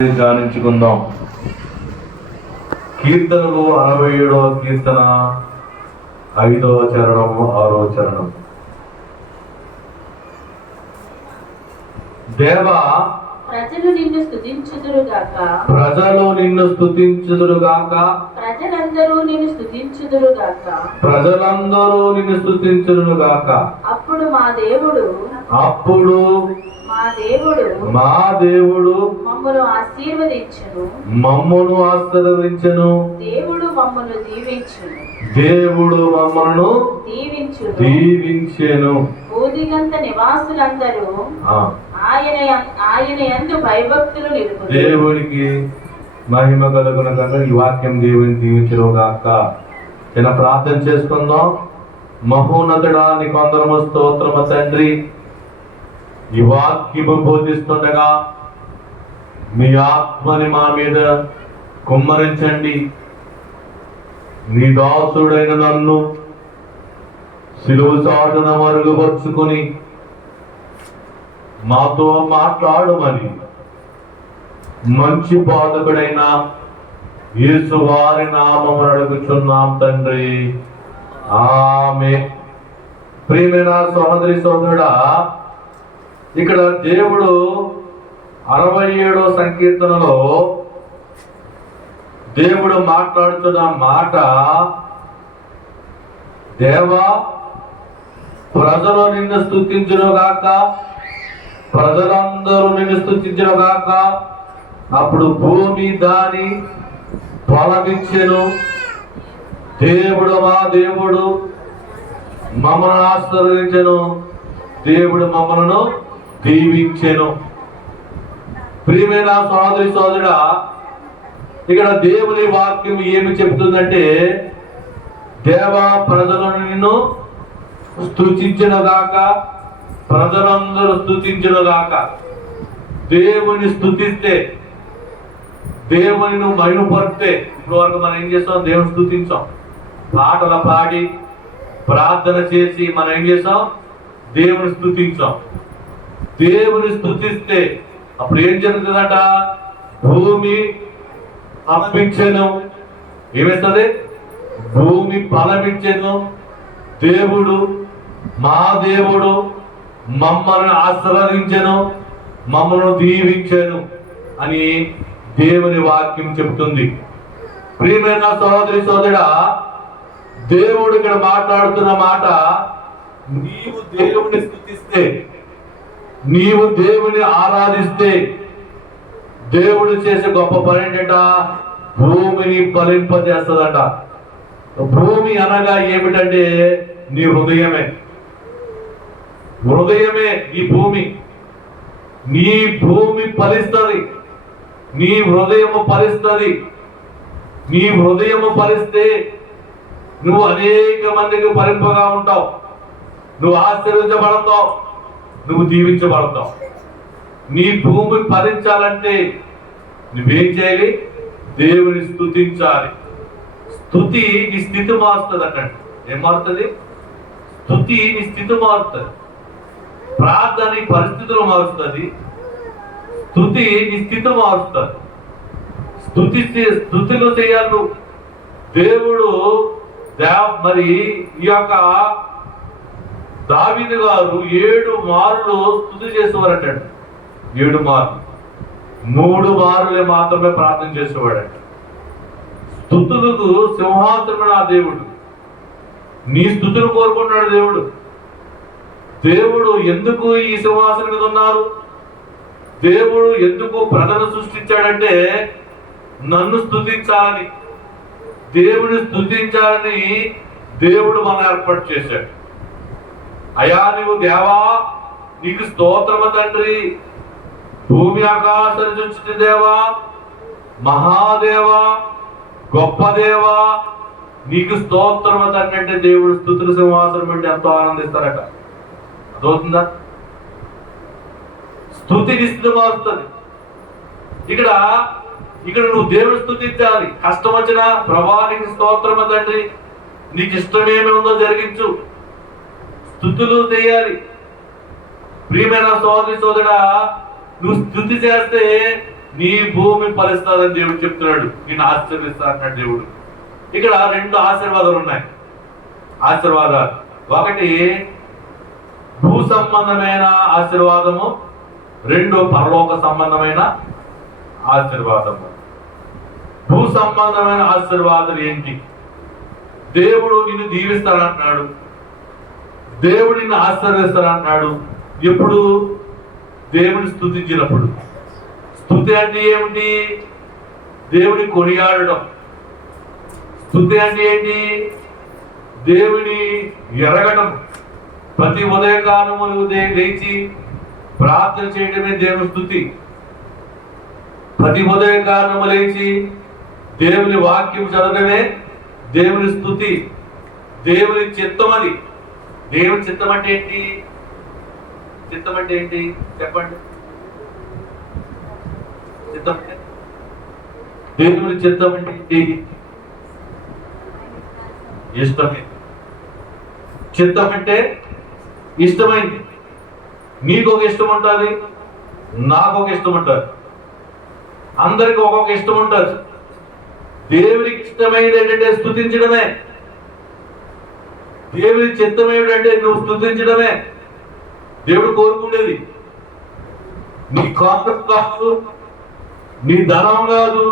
ధ్యానించుకుందాం. కీర్తనలు 67వ కీర్తన 5వ చరణము 6వ చరణం. దేవా, ప్రజలు నిన్ను స్తుతించుదురుగాక, ప్రజలు నిన్ను స్తుతించుదురుగాక, ప్రజలందరూ నిన్ను స్తుతించుదురుగాక, ప్రజలందరూ నిన్ను స్తుతించుదురుగాక. అప్పుడు మా దేవుడు మా దేవుడు మమ్మను ఆశీర్వదించును, మమ్మను ఆశీర్వదించెను. దేవుడు మమ్మను దీవించును, దేవుడు మమ్మను దీవించెను. భూదిగంత నివాసులందరూ ఆయన యందు భయభక్తులు నిలుపుదురు. దేవుడికి మహిమ కలుగును గాక. ఈ వాక్యం దేవుని దీవించుగాక. చిన్న ప్రార్థన చేసుకుందాం. మహోన్నతుడా, నీకు వందనము స్తోత్రము తండ్రి. ఈ వాక్యము బోధిస్తుండగా మీ ఆత్మని మా మీద కుమ్మరించండి. నీ దాసుడైన నన్ను శిలువ చాటున మరుగుపరుచుకొని మాతో మాట్లాడమని మంచి బాధకుడైన యేసు వారి నామమున అడుగుచున్నాం తండ్రి, ఆమేన్. ప్రియమైన సహోదరి సోదరుడా, ఇక్కడ దేవుడు 67వ సంకీర్తనలో దేవుడు మాట్లాడుతున్న మాట, దేవా, ప్రజలు నిన్ను స్తుతించునుగాక, ప్రజలందరూ నిన్ను స్తుతించునుగాక. అప్పుడు భూమి దాని ఫలమిచ్చెను. దేవుడు మా దేవుడు మమ్మల్ని ఆశీర్వదించెను. దేవుడు మమ్మలను దీవించెను. ప్రియమైన సోదరి సోదరుడా, ఇక్కడ దేవుని వాక్యం ఏమి చెప్తుందంటే, దేవా, ప్రజలను నిన్ను స్తుతించునుగాక, ప్రజలందరూ స్తుతించునుగాక. దేవుని స్తుతిస్తే, దేవుని నువ్వు మహిమపరిస్తే, ఇప్పుడు వరకు మనం ఏం చేస్తాం? దేవుని స్తుతించాం, పాటలు పాడి ప్రార్థన చేసి మనం ఏం చేస్తాం? దేవుని స్తుతించాం. దేవుని స్తుతిస్తే అప్పుడు ఏం జరుగుతుందట? భూమి అప్పించెను. ఏమేస్తుంది? భూమి ఫలమిచ్చెను. దేవుడు, మా దేవుడు మమ్మల్ని ఆశీర్వదించెను, మమ్మల్ని దీవించెను అని దేవుని వాక్యం చెబుతుంది. ప్రియమైన సహోదరి సోదరుడా, దేవుడు ఇక్కడ మాట్లాడుతున్న మాట, నీవు దేవుని స్తుతిస్తే, నీవు దేవుని ఆరాధిస్తే దేవుడు చేసే గొప్ప పని ఏంటంట? భూమిని ఫలింపజేస్తుందట. భూమి అనగా ఏమిటంటే నీ హృదయమే. హృదయమే ఈ భూమి. నీ భూమి ఫలిస్తుంది, నీ హృదయము ఫలిస్తుంది. నీ హృదయము ఫలిస్తే నువ్వు అనేక మందికి ఫలింపగా ఉంటావు, నువ్వు ఆశీర్వించబడతావు, నువ్వు దీవించబడతావు. నీ భూమి ఫలించాలంటే నువ్వేం చేయాలి? దేవుని స్తుతించాలి. స్తుతి నీ స్థితి మారుస్తుంది అన్నట్టు. ఏం మారుతుంది? స్తుతి నీ స్థితి మారుతుంది. ప్రార్థన నీ పరిస్థితులు మారుస్తుంది, స్తుతి నీ స్థితి మారుస్తుంది. స్తుతులు చేయాలి దేవుడు. మరి ఈ యొక్క దావీదు గారు 7 మార్లు స్తుతి చేసేవారట. 7 మార్లు, 3 మార్లు మాత్రమే ప్రార్థన చేసేవాడట. స్తుతులకు సింహాసనం ఆ దేవుడు. నీ స్తుతులు కోరుకున్నాడు దేవుడు. దేవుడు ఎందుకు ఈ సింహాసనం మీద ఉన్నారు? దేవుడు ఎందుకు ప్రజలను సృష్టించాడంటే నన్ను స్తుతించాలని, దేవుని స్తుతించాలని దేవుడు మనం ఏర్పాటు చేశాడు. అయా, నీవు దేవా, నీకు స్తోత్రము తండ్రి, భూమి ఆకాశం సృష్టి దేవా, మహాదేవా, గొప్ప దేవా, నీకు స్తోత్రము తండ్రి అంటే దేవుడు స్తుతుల సింహాసనం అంటే ఎంతో ఆనందిస్తారట. అదవుతుందా? స్తుతిని స్థితి మారుతుంది. ఇక్కడ నువ్వు దేవుని స్తుతించాలి. కష్టం వచ్చినా, ప్రభా నీకు స్తోత్రము తండ్రి, నీకు ఇష్టమేమి ఉందో జరిగించు, స్తుతులు చేయాలి. ప్రియమైన సోదరి సోదరుడా, నువ్వు స్తుతి చేస్తే నీ భూమి ఫలిస్తాదని దేవుడు చెప్తున్నాడు. నేను ఆశీర్వదిస్తా అన్నాడు దేవుడు. ఇక్కడ 2 ఆశీర్వాదాలు ఉన్నాయి. ఆశీర్వాదాలు, ఒకటి భూ సంబంధమైన ఆశీర్వాదము, 2 పరలోక సంబంధమైన ఆశీర్వాదము. భూ సంబంధమైన ఆశీర్వాదాలు ఏంటి? దేవుడు నిన్ను దీవిస్తానంటున్నాడు, దేవుడు నిన్ను ఆశీర్వదిస్తానంటున్నాడు. ఎప్పుడు? దేవుని స్తుతించినప్పుడు. స్తుతి అంటే ఏమిటి? దేవుని కొనియాడడం. స్తుతి అంటే ఏంటి? దేవుని ఎరగడం. ప్రతి ఉదయకాలము లేచి ప్రార్థన చేయడమే దేవుని స్తుతి. ప్రతి ఉదయకాలము లేచి దేవుని వాక్యం చదవడమే దేవుని స్తుతి. దేవుని చిత్తం అది. దేవుని చిత్తం అంటే ఏంటి? చిత్తం అంటే ఏంటి చెప్పండి. చిత్తం అంటే దేవుని చిత్తం అంటే ఏంటి? ఇష్టమే. చిత్తం అంటే ఇష్టమైంది. నీకు ఒక ఇష్టం ఉంటుంది, నాకు ఒక ఇష్టం ఉంటుంది, అందరికి ఒక్కొక్క ఇష్టం ఉంటుంది. దేవునికి ఇష్టమైనది ఏంటంటే స్తుతించడమే. దేవుని చిత్తం ఏమిటంటే నువ్వు స్తుతించడమే. దేవుడు కోరుకునేది నీ కాంతం కాదు, నీ ధనం కాదు,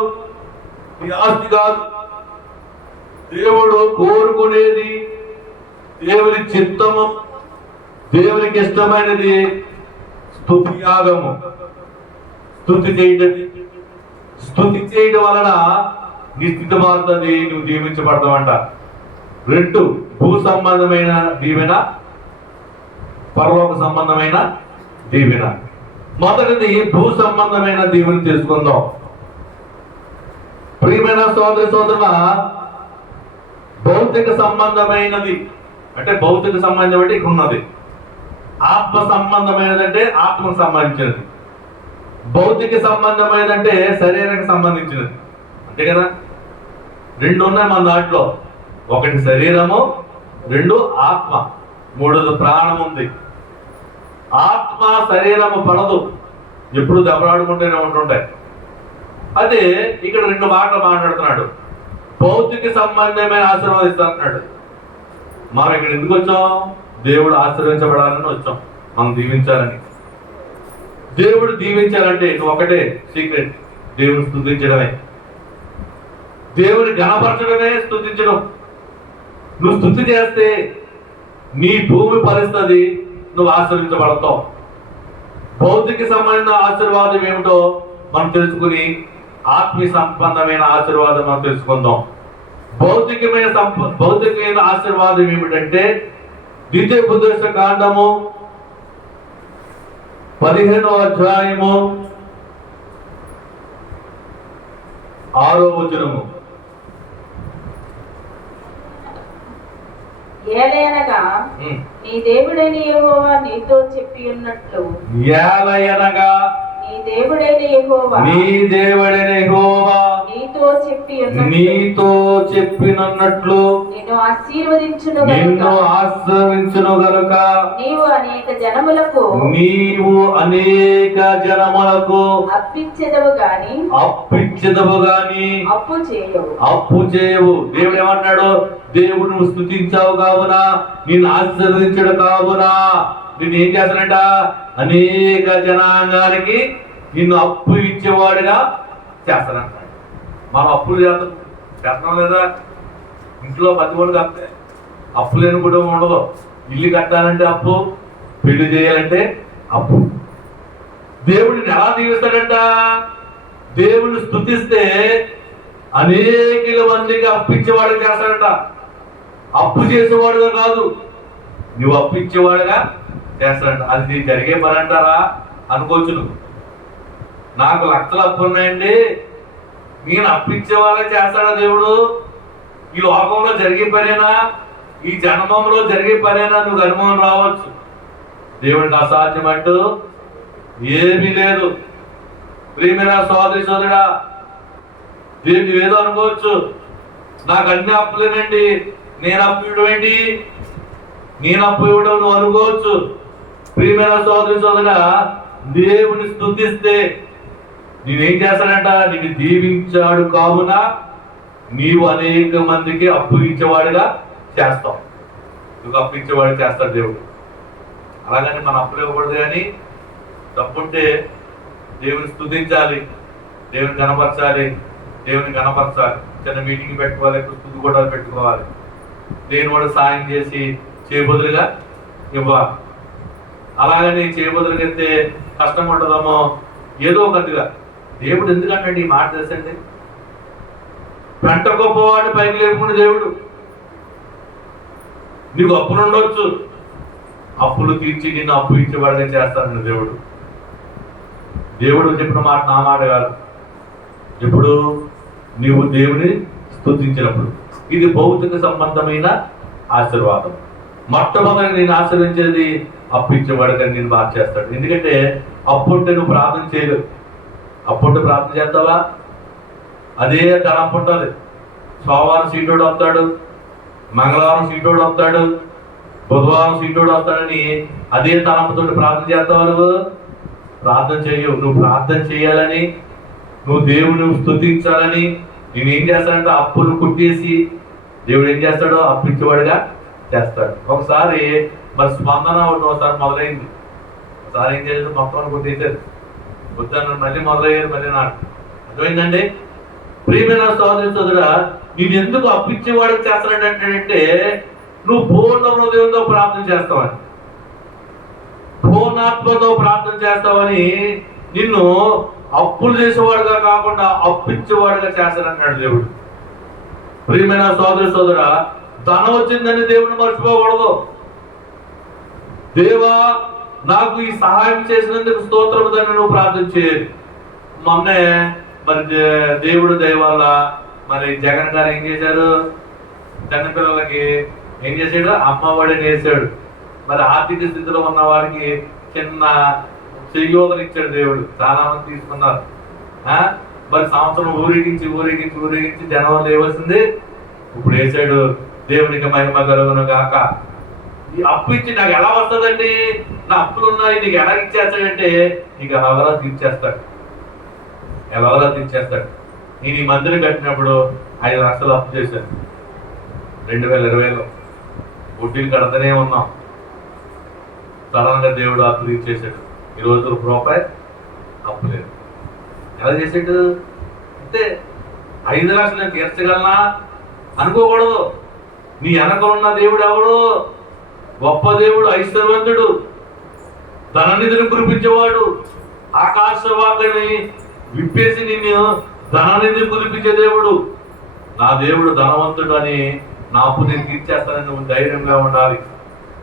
నీ ఆస్తి కాదు. దేవుడు కోరుకునేది దేవుని చిత్తము, దేవునికి ఇష్టమైనది స్తుతి యాగము. స్తుతి చేయడం వలన నీ స్థితి మారుతుంది, నువ్వు దీవించబడతావంట. 2 భూ సంబంధమైన దీవెన, పరలోక సంబంధమైన దీవెన. మొదటిది భూ సంబంధమైన దీవెన తెలుసుకుందాం. ప్రియమైన సోదరి సోదరుల, భౌతిక సంబంధమైనది అంటే భౌతిక సంబంధం అంటే ఇక్కడ ఉన్నది. ఆత్మ సంబంధమైనది అంటే ఆత్మకు సంబంధించినది. భౌతిక సంబంధమైనదంటే శరీరానికి సంబంధించినది. అంతే కదా? 2 ఉన్నాయి మన దాంట్లో. ఒకటి శరీరము, 2 ఆత్మ, 3 ప్రాణం ఉంది. ఆత్మ శరీరము పడదు, ఎప్పుడు దెబ్బలాడుకుంటూనే ఉంటుంటాయి. అదే ఇక్కడ 2 మాటలు మాట్లాడుతున్నాడు. భౌతిక సంబంధమైన ఆశీర్వాదిస్తాడు. మనం ఇక్కడ ఎందుకు వచ్చాం? దేవుడు ఆశీర్వించబడాలని వచ్చాం, మనం దీవించాలని. దేవుడు దీవించాలంటే ఒకటే సీక్రెట్, దేవుని స్తుతించడమే. దేవుని ఘనపరచడమే స్తుతించడం. నువ్వు స్తుతి చేస్తే నీ భూమి ఫలిస్తుంది, నువ్వు ఆశీర్వించబడతావు. భౌతిక సంబంధించిన ఆశీర్వాదం ఏమిటో మనం తెలుసుకుని ఆత్మీయ సంబంధమైన ఆశీర్వాదం మనం తెలుసుకుందాం. భౌతికమైన ఆశీర్వాదం ఏమిటంటే ద్వితీయోపదేశ కాండము 15వ అధ్యాయము 6వ వచనము. ఏలయనగా నీ దేవుడైన యెహోవా నీతో చెప్పి ఉన్నట్లు, ఏలయనగా నీ దేవుడైన యెహోవా నీతో చెప్పినట్లు నిన్ను ఆశీర్వదించును గనుక నీవు అనేక జనములకు అప్పిచ్చెదవు గాని అప్పు చేయవు. దేవుడు ఏమన్నాడు? దేవుడు నువ్వు స్తుతించావు కావునా, నిన్ను ఆశీర్వదించడు కావునా నిన్ను ఏం చేస్తానంట? అనేక జనాంగానికి నిన్ను అప్పు ఇచ్చేవాడిగా చేస్తానంట. మనం అప్పులు చేస్తున్నాం లేదా? ఇంట్లో 10 మంది కడితే అప్పు లేని కుటుంబం ఉండదు. ఇల్లు కట్టాలంటే అప్పు, పెళ్లి చేయాలంటే అప్పు. దేవుడిని ఎలా దీవిస్తాడంట? దేవుడిని స్తుతిస్తే అనేక మందికి అప్పిచ్చేవాడిగా చేస్తాడంట. అప్పు చేసేవాడుగా కాదు, నువ్వు అప్పిచ్చేవాడుగా చేస్తాడంట. అది జరిగే పని అంటారా? అనుకోవచ్చు నువ్వు. నాకు లక్షల అప్పులు ఉన్నాయండి, నేను అప్పిచ్చే వాళ్ళే చేస్తాడా దేవుడు? ఈ లోకంలో జరిగే పనేనా, ఈ జన్మంలో జరిగే పనేనా? నువ్వు అనుభవం రావచ్చు. దేవుడికి అసాధ్యం అంటూ ఏమీ లేదు. ప్రియమైన సోదరి సోదరుడా, దేవుడు ఏదో అనుకోవచ్చు, నాకు అన్ని అప్పులేనండి, నేను అప్పు ఇవ్వడం ఏంటి, నేను అప్పు ఇవ్వడం నువ్వు అనుకోవచ్చు. ప్రియమైన సోదరి సోదరుడా, దేవుని స్తుతిస్తే నేనేం చేస్తాడంట, నిన్ను దీవించాడు కావున నీవు అనేక మందికి అప్పు ఇచ్చేవాడిగా చేస్తావు. నువ్వు అప్పు ఇచ్చేవాడు చేస్తాడు దేవుడు. అలాగని మనం అప్పులు ఇవ్వకూడదు, కానీ తప్పుంటే దేవుని స్తుతించాలి, దేవుని కనపరచాలి, దేవుని కనపరచాలి. చిన్న మీటింగ్ పెట్టుకోవాలి, స్తుతి కూడా పెట్టుకోవాలి. నేను కూడా సాయం చేసి చేయబదులుగా ఇవ్వాలి. అలాగని చేయబదులుగా అయితే కష్టం ఉంటుందేమో, ఏదో ఒకటిగా. దేవుడు ఎందుకంటే ఈ మాట తెలుసండి, పెంట గొప్పవాడిని పైకి లేపుకునే దేవుడు. నీకు అప్పులు ఉండొచ్చు, అప్పులు తీర్చి నిన్ను అప్పు ఇచ్చేవాడిని చేస్తానని దేవుడు. దేవుడు చెప్పిన మాట నా మాట కాదు. ఇప్పుడు నీవు దేవుని స్తుతించినప్పుడు ఇది భౌతిక సంబంధమైన ఆశీర్వాదం. మొట్టమొదటి నేను ఆశీర్వించేది అప్పు ఇచ్చేవాడిగా నేను బాగా చేస్తాడు. ఎందుకంటే అప్పు ఉంటే నువ్వు ప్రార్థన చేయలేవు. అప్పు ఉంటే ప్రార్థన చేస్తావా? అదే తలంపు ఉంటుంది. సోమవారం సీటోడు వస్తాడు, మంగళవారం సీటోడు వస్తాడు, బుధవారం సీటోడు వస్తాడని అదే తలంపుతో ప్రార్థన చేస్తావా? నువ్వు ప్రార్థన చేయవు. నువ్వు ప్రార్థన చేయాలని, నువ్వు దేవుని స్తుతించాలని నేనేం చేస్తాడంటే అప్పులు కుట్టేసి దేవుడు ఏం చేస్తాడో అప్పించేవాడుగా చేస్తాడు. ఒకసారి మరి స్పందన ఒకసారి మొదలైంది. ఒకసారి ఏం చేశారు, మొత్తం కొట్టేశారు. వద్దాను మళ్ళీ మొదలయ్యారు, మళ్ళీ నాడు. అర్థమైందండి? ప్రియమైన సోదరి సోదరా, నేను ఎందుకు అప్పించేవాడికి చేస్తాడంటే నువ్వు పూర్ణ హృదయంతో ప్రార్థన చేస్తావని, పూర్ణాత్మతో ప్రార్థన చేస్తావని నిన్ను అప్పులు చేసేవాడుగా కాకుండా అప్పించేవాడుగా చేస్తానంటాడు దేవుడు. ప్రియమైన సోదరి సోదరా, ధనం వచ్చిందని దేవుని మర్చిపోకూడదు. దేవా నాకు ఈ సహాయం చేసినందుకు స్తోత్రము దాన్ని నువ్వు ప్రార్థన చేయాలి. మొన్నే మరి దేవుడు దయ వల్ల మరి జగన్ గారు ఏం చేశారు, చిన్నపిల్లలకి ఏం చేశాడు, అమ్మఒడిని వేసాడు. మరి ఆర్థిక స్థితిలో ఉన్న వారికి చిన్న చెయ్యోదలు ఇచ్చాడు దేవుడు. చాలా మంది తీసుకున్నారు. మరి సంవత్సరం ఊరేగించి ఊరేగించి ఊరేగించి జనం లేవలసింది ఇప్పుడు వేసాడు. దేవునికి మహిమ కలుగును గాక. ఈ అప్పు ఇచ్చి నాకు ఎలా వస్తుందండి, నా అప్పులు ఉన్నాయి, నీకు ఎలా ఇచ్చేస్తాడంటే నీకు ఎలాగలా తీర్చేస్తాడు, ఎలాగలా తీర్చేస్తాడు. నేను ఈ మందిరం కట్టినప్పుడు 5 లక్షలు అప్పు చేశాను. 2020లో వడ్డీలు కడతనే ఉన్నాం. సడన్ గా దేవుడు అప్పు తీర్చేశాడు. ఈరోజు రూపాయి అప్పు లేదు. ఎలా చేసాడు అంటే 5 లక్షలు నేను తీర్చగలనా అనుకోకూడదు. నీ వెనకలున్న దేవుడు ఎవడు? గొప్ప దేవుడు, ఐశ్వర్యవంతుడు, ధననిధిని కురిపించేవాడు. ఆకాశవాకని విప్పేసి నిన్ను ధననిధిని కురిపించే దేవుడు. నా దేవుడు ధనవంతుడు అని నా అప్పు నేను తీర్చేస్తానని నువ్వు ధైర్యంగా ఉండాలి.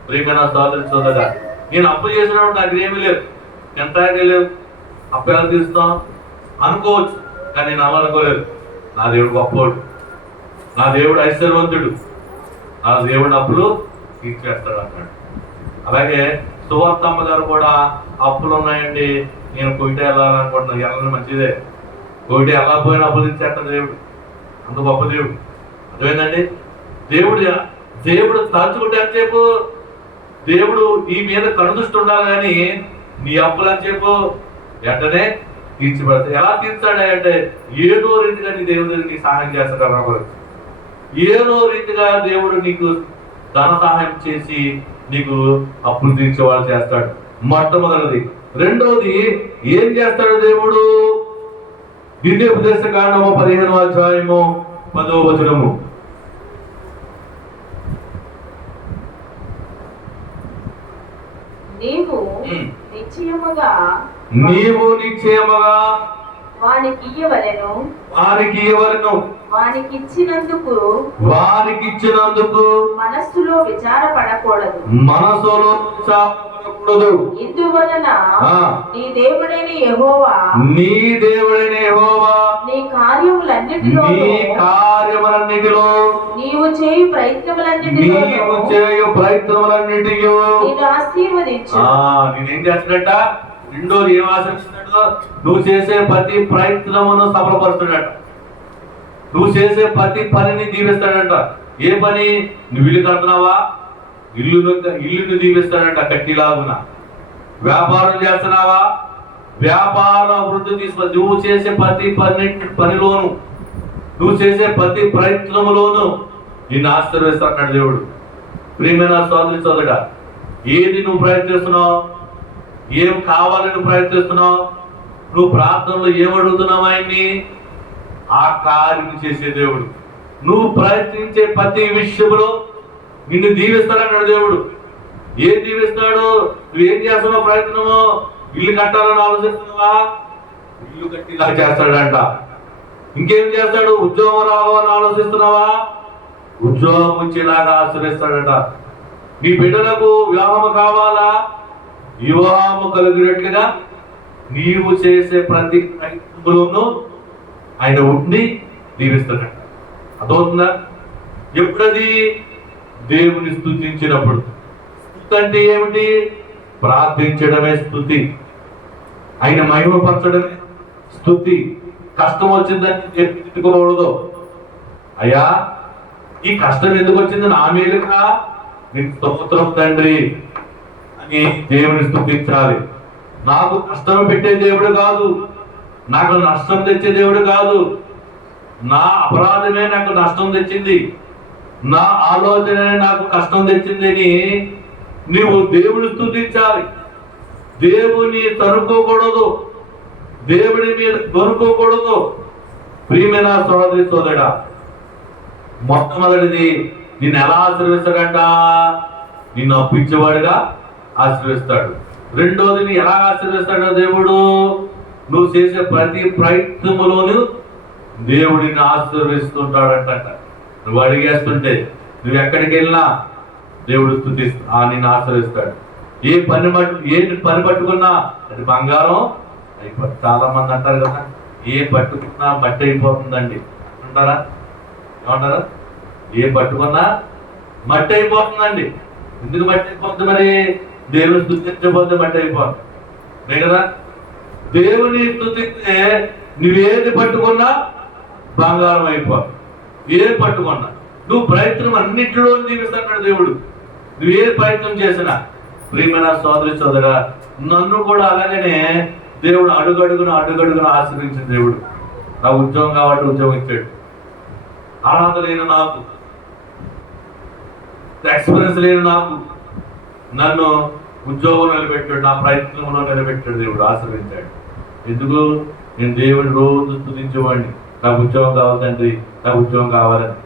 ప్రియమైన సోదరి సోదరుడా, నేను అప్పు చేసినప్పుడు నాకు ఏమీ లేదు, ఎంతగా లేవు, అప్పు ఎలా తీరుస్తాం అనుకోవచ్చు, కానీ నేను అలా అనుకోలేదు. నా దేవుడు గొప్పవాడు, నా దేవుడు ఐశ్వర్యవంతుడు, నా దేవుడు అప్పులు తీర్చేస్తాడు అన్నాడు. అలాగే సువార్తమ్మ గారు కూడా అప్పులు ఉన్నాయండి, నేను కోయిటే వెళ్ళాలనుకుంటున్నాను. వెళ్ళని మంచిదే, కోయిటే వెళ్ళకపోయినా అప్పులు తీర్చేస్తాడు దేవుడు. అంత గొప్ప దేవుడు. అర్థమైందండి? దేవుడు తలుచుకుంటే అంతసేపు దేవుడు నీ మీద కనుదృష్టి ఉండాలి, కానీ నీ అప్పులు అంతసేపు వెంటనే తీర్చిపడతాయి. ఎలా తీర్చాడు అంటే ఏదో రీతిగా నీ దేవుడు నీ సహాయం చేస్తాడు. ఏదో రీతిగా దేవుడు నీకు ధన సహాయం చేసి నీకు అప్పులు తీర్చేవాళ్ళు చేస్తాడు. మొట్టమొదటిది. రెండోది ఏం చేస్తాడు దేవుడు? ద్వితీయోపదేశ కాండము 15వ అధ్యాయము 10వ వచనము. నీవు నిశ్చయముగా వానికి ఇయ్యవలెను, వానికిచ్చినందుకు మనస్సులో విచారపడకూడదు. ఇందువలన నీ దేవుడైన యెహోవా నీ కార్యములన్నిటిలో నీవు చేయు ప్రయత్నములన్నిటిలో నిన్ను ఆశీర్వదించు. నేనేం చేస్తున్నట్ట? రెండోది ఏం ఆశిస్తున్నాడు? నువ్వు చేసే ప్రతి ప్రయత్నమును సఫలపరుస్తున్నాడు. నువ్వు చేసే ప్రతి పనిని దీవిస్తాడంట. ఏ పని? నువ్వు ఇల్లు కడుతున్నావా, ఇల్లును దీవిస్తాడంట కట్టిలాగున. వ్యాపారం చేస్తున్నావా, వ్యాపార వృద్ధి తీసుకు, నువ్వు చేసే ప్రతి పనిలోను, నువ్వు చేసే ప్రతి ప్రయత్నములోను నిన్ను ఆశీర్వదిస్తాడు దేవుడు. ప్రియమైన సోదరి సోదరుడా, ఏది నువ్వు ప్రయత్నిస్తున్నావు, ఏం కావాలని నువ్వు ప్రయత్నిస్తున్నావు, నువ్వు ప్రార్థనలో ఏమడుగుతున్నావు ఆయన్ని, ఆ కార్యం చేసే దేవుడు. నువ్వు ప్రయత్నించే ప్రతి విషయంలో నిన్ను దీవిస్తాడన్నాడు దేవుడు. ఏం దీవిస్తాడు? నువ్వేం చేస్తున్నావు ప్రయత్నము? ఇల్లు కట్టాలని ఆలోచిస్తున్నావా? ఇల్లు కట్టిలా చేస్తాడంట. ఇంకేం చేస్తాడు? ఉద్యోగం రావాలని ఆలోచిస్తున్నావా? ఉద్యోగం వచ్చేలాగా ఆశ్రయిస్తాడట. నీ బిడ్డలకు వివాహము కావాలా? వివాహము కలిగినట్లుగా నీవు చేసే ప్రతి ప్రయత్నంలోనూ ఆయన ఉండి దీవిస్తాడట. అదవుతుందా? ఎప్పుడది? దేవుని స్తుతించినప్పుడు. స్తుతి అంటే ఏమిటి? ప్రార్థించడమే స్తుతి. ఆయన మహిమపరచడమే స్తుతి. కష్టం వచ్చిందని తిట్టుకోకూడదు. అయ్యా, ఈ కష్టం ఎందుకు వచ్చింది? నా మేలుగా, నీకు స్తోత్రం తండ్రి అని దేవుని స్తుతించాలి. నాకు కష్టం పెట్టే దేవుడు కాదు, నాకు నష్టం తెచ్చే దేవుడు కాదు. నా అపరాధమే నాకు నష్టం తెచ్చింది, నా ఆలోచనే నాకు కష్టం తెచ్చింది అని నీవు దేవుని స్తుతించాలి. దేవుని తనుకోకూడదు, దేవుడి మీద కొనుక్కోకూడదు. ప్రియమైన సోదరి సోదరుడా, మొట్టమొదటిది నిన్ను ఎలా ఆశీర్విస్తాడంట? నిన్ను అప్పించేవాడుగా ఆశీర్విస్తాడు. రెండోది నీ ఎలా ఆశీర్విస్తాడో దేవుడు, నువ్వు చేసే ప్రతి ప్రయత్నములోను దేవుడిని ఆశీర్విస్తుంటాడంట. నువ్వు అడిగేస్తుంటే, నువ్వు ఎక్కడికి వెళ్ళినా దేవుడు నిన్ను ఆశీర్విస్తాడు. ఏ పని పట్టుకున్నా అది బంగారం అయిపోతుంది. చాలా మంది అంటారు కదా, ఏ పట్టుకున్నా మట్టి అయిపోతుందండి అంటారా? ఏమంటారా? ఏ పట్టుకున్నా మట్టి అయిపోతుందండి. ఎందుకు మట్టి అయిపోతుంది? మరి దేవుని స్తుతించకపోతే మట్టి అయిపోతుంది కదా. దేవుని స్తుతిస్తే నువ్వేది పట్టుకున్నా బంగారం అయిపోతుంది. ఏది పట్టుకున్నా నువ్వు ప్రయత్నం అన్నింటిలో జీవిస్తాడు దేవుడు. నువ్వే ప్రయత్నం చేసినా. ప్రియమైన సోదరి సోదరా, నన్ను కూడా అలాగనే దేవుడు అడుగడుగున ఆశీర్వదించిన దేవుడు. నా ఉద్యోగం కాబట్టి ఉద్యోగం ఇచ్చాడు. అర్హత లేని నాకు, ఎక్స్పీరియన్స్ లేని నాకు నన్ను ఉద్యోగం నిలబెట్టాడు, నా ప్రయత్నంలో నిలబెట్టాడు దేవుడు, ఆశీర్వదించాడు. ఎందుకు? నేను దేవుని రోజు స్తుతించేవాడిని. నాకు ఉద్యోగం కావాలి తండ్రి, నాకు ఉద్యోగం కావాలని.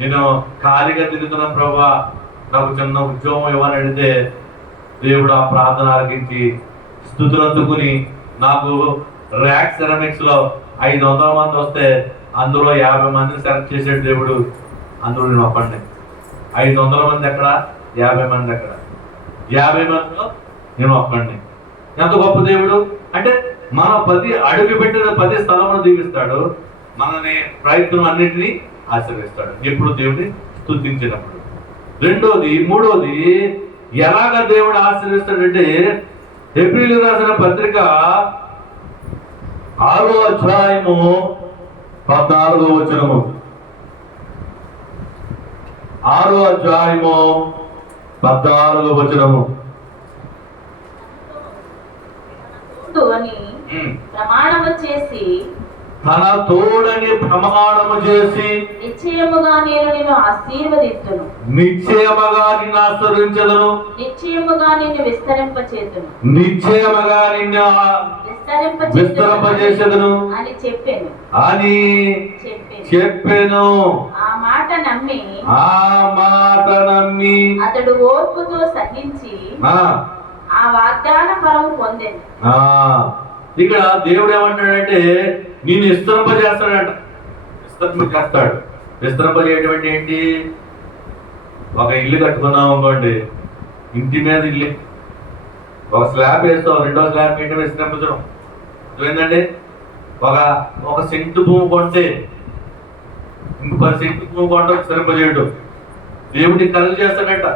నేను ఖాళీగా తిరుగుతున్నాను ప్రభా, నాకు చిన్న ఉద్యోగం ఇవ్వని అడిగితే దేవుడు ఆ ప్రార్థన ఆలకించి స్తుతులు అందుకుని నాకు ర్యాక్ సెరమిక్స్ లో 500 మంది వస్తే అందులో 50 మందిని సెలెక్ట్ చేసాడు దేవుడు. అందులో నేను ఒక్కడిని. 500 మంది ఎక్కడ, 50 మంది ఎక్కడ? 50 మందిలో నేను ఒక్కడిని. ఎంత గొప్ప దేవుడు అంటే! మన ప్రతి అడుగు పెట్టిన ప్రతి స్థలమును దీవిస్తాడు, మనని ప్రయత్నం అన్నింటినీ ఆశీర్వదిస్తాడు ఎప్పుడు దేవుడిని స్తుతించినప్పుడు. మూడోది ఎలాగ దేవుడు ఆశీర్వదిస్తాడంటే, హెబ్రీయులకు రాసిన పత్రిక 6వ అధ్యాయము 14వ వచనము. 6వ అధ్యాయము 14వ వచనము. అని ప్రమాణము చేసి, తన తోడని ప్రమాణము చేసి, నిశ్చయముగా నేను నిన్ను ఆశీర్వదించును, నిశ్చయముగా నిన్ను ఆశీర్వదించదును, నిశ్చయముగా నిన్ను విస్తరింపచేతును, నిశ్చయముగా నిన్ను విస్తరింపచేసెదను అని చెప్పెను. ఆ మాట నమ్మి అతడు ఓర్పుతో సహించి ఆ వాగ్దాన ఫలము పొందెను. ఇక్కడ దేవుడు ఏమంటాడంటే, నేను విస్తరింపజేస్తాడంట. విస్తరింపజేస్తాడు. విస్తరింపజేయడం అంటే ఏంటి? ఒక ఇల్లు కట్టుకున్నాం అనుకోండి, ఇంటి మీద ఇల్లు ఒక స్లాబ్ వేస్తాం, రెండో స్లాబ్ ఏంటి? విస్తరింపజడం. ఏంటంటే ఒక సెంటు భూమి కొంటే ఇంక 10 సెంటు భూమి కొంటే విస్తరింపజేయడం. దేవుడిని కలుగు చేస్తాడంట.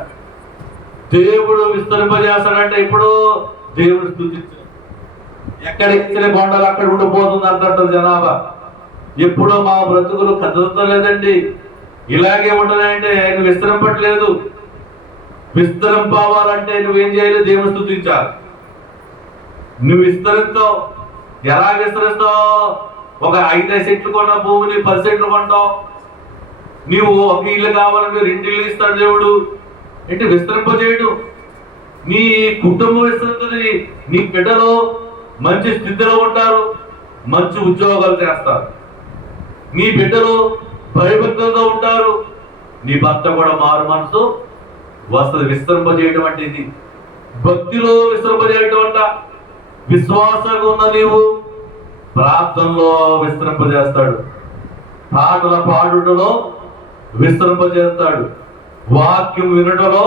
దేవుడు విస్తరింపజేస్తాడంట. ఇప్పుడు దేవుడు స్తుతించాడు. ఎక్కడికి ఇచ్చిన కొండలు అక్కడ ఉండిపోతుంది అంటారు జనాభా. ఎప్పుడో మా బ్రతుకులు కదులుతలేదండి, ఇలాగే ఉండాలంటే నువ్వు విస్తరింపట్లేదు. విస్తరింపవాలంటే నువ్వేం చేయాలి? దేవుని స్తుతించాలి. నువ్వు విస్తరిస్తావు. ఎలా విస్తరిస్తావు? ఒక 5 సెంట్లు కొన్న భూమిని 10 సెంట్లు కొంటావు. నీవు ఒక ఇల్లు కావాలంటే 2 ఇల్లు ఇస్తాడు దేవుడు. ఏంటి విస్తరింపజేయడు. నీ కుటుంబం విస్తరిస్తుంది. నీ బిడ్డలు మంచి స్థితిలో ఉంటారు, మంచి ఉద్యోగాలు చేస్తారు. నీ బిడ్డలు భయభక్తులతో ఉంటారు. నీ భర్త కూడా మారు మనసు వస్తుంది. విస్తరింపజేయడం అంటే ఇది. భక్తిలో విస్తరింపజేయడం అంట. విశ్వాసంగా ఉన్న నీవు ప్రార్థనలో విస్తరింపజేస్తాడు. పాటల పాడుటలో విస్తరింపజేస్తాడు. వాక్యం వినటంలో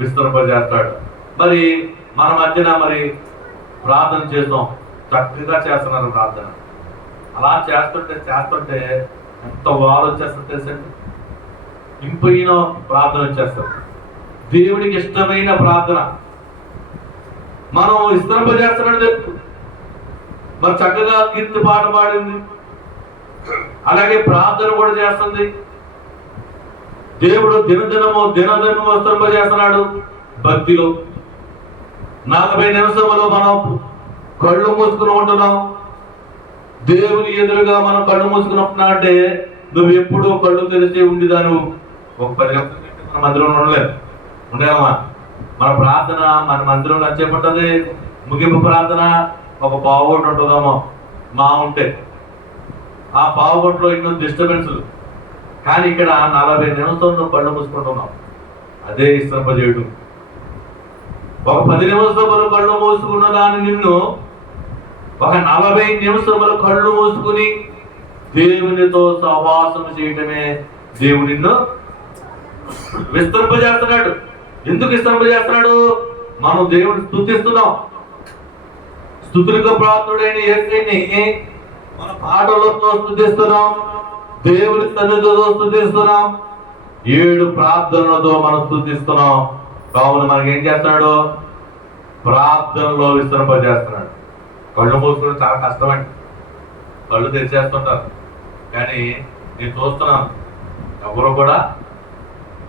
విస్తరింపజేస్తాడు. మరి మన మధ్యన మరి ప్రార్థన చేస్తాం, చక్కగా చేస్తున్నారు ప్రార్థన. అలా చేస్తుంటే ఎంత వారు వచ్చేస్తుంది తెలుసండి. ఇంపైన ప్రార్థన వచ్చేస్తుంది. దేవుడికి ఇష్టమైన ప్రార్థన మనం విస్తరింపజేస్తున్నాడు తెలుసు. మరి చక్కగా కీర్తి పాట పాడింది, అలాగే ప్రార్థన కూడా చేస్తుంది. దేవుడు దినదినము విస్తరింపజేస్తున్నాడు భక్తిలో. 40 నిమిషములు మనం కళ్ళు మూసుకుని ఉంటున్నాం. దేవుని ఎదురుగా మనం కళ్ళు మూసుకుని ఉంటున్నాం అంటే నువ్వు ఎప్పుడూ కళ్ళు తెరిచి ఉండేదాను. ఒక 10 నిమిషాలు మన మందిరంలో ఉండేమా? మన ప్రార్థన మన మందిరంలో నచ్చేపట్టది. ముగింపు ప్రార్థన ఒక పావుగంట ఉంటుందామో మా ఉంటే. ఆ పావుగంటలో ఎన్నో డిస్టర్బెన్స్లు. కానీ ఇక్కడ 40 నిమిషాలు కళ్ళు మూసుకుంటున్నాం. అదే విస్తరింపజేయడం. ఒక 10 నిమిషములు కళ్ళు మూసుకున్న దాన్ని నిన్ను ఒక 40 నిమిషములు కళ్ళు మూసుకుని దేవునితో సహవాసం చేయటమే దేవుడు నిన్ను విస్తరింపజేస్తున్నాడు. ఎందుకు విస్తరింపజేస్తున్నాడు? మనం దేవుడిని స్తుతిస్తున్నాం. స్తుతులకు ప్రార్థుడైన యేసుని మన పాటలతో స్తుతిస్తున్నాం, దేవుని సన్నిధితో స్తుతిస్తున్నాం, 7 ప్రార్థనలతో మనం స్తుతిస్తున్నాం. కావున మనకి ఏం చేస్తున్నాడు? ప్రార్థనలో విస్తరింపజేస్తున్నాడు. కళ్ళు మూసుకుని చాలా కష్టమండి. కళ్ళు తెరిచేస్తుంటారు. కానీ నేను చూస్తున్నాను ఎవరు కూడా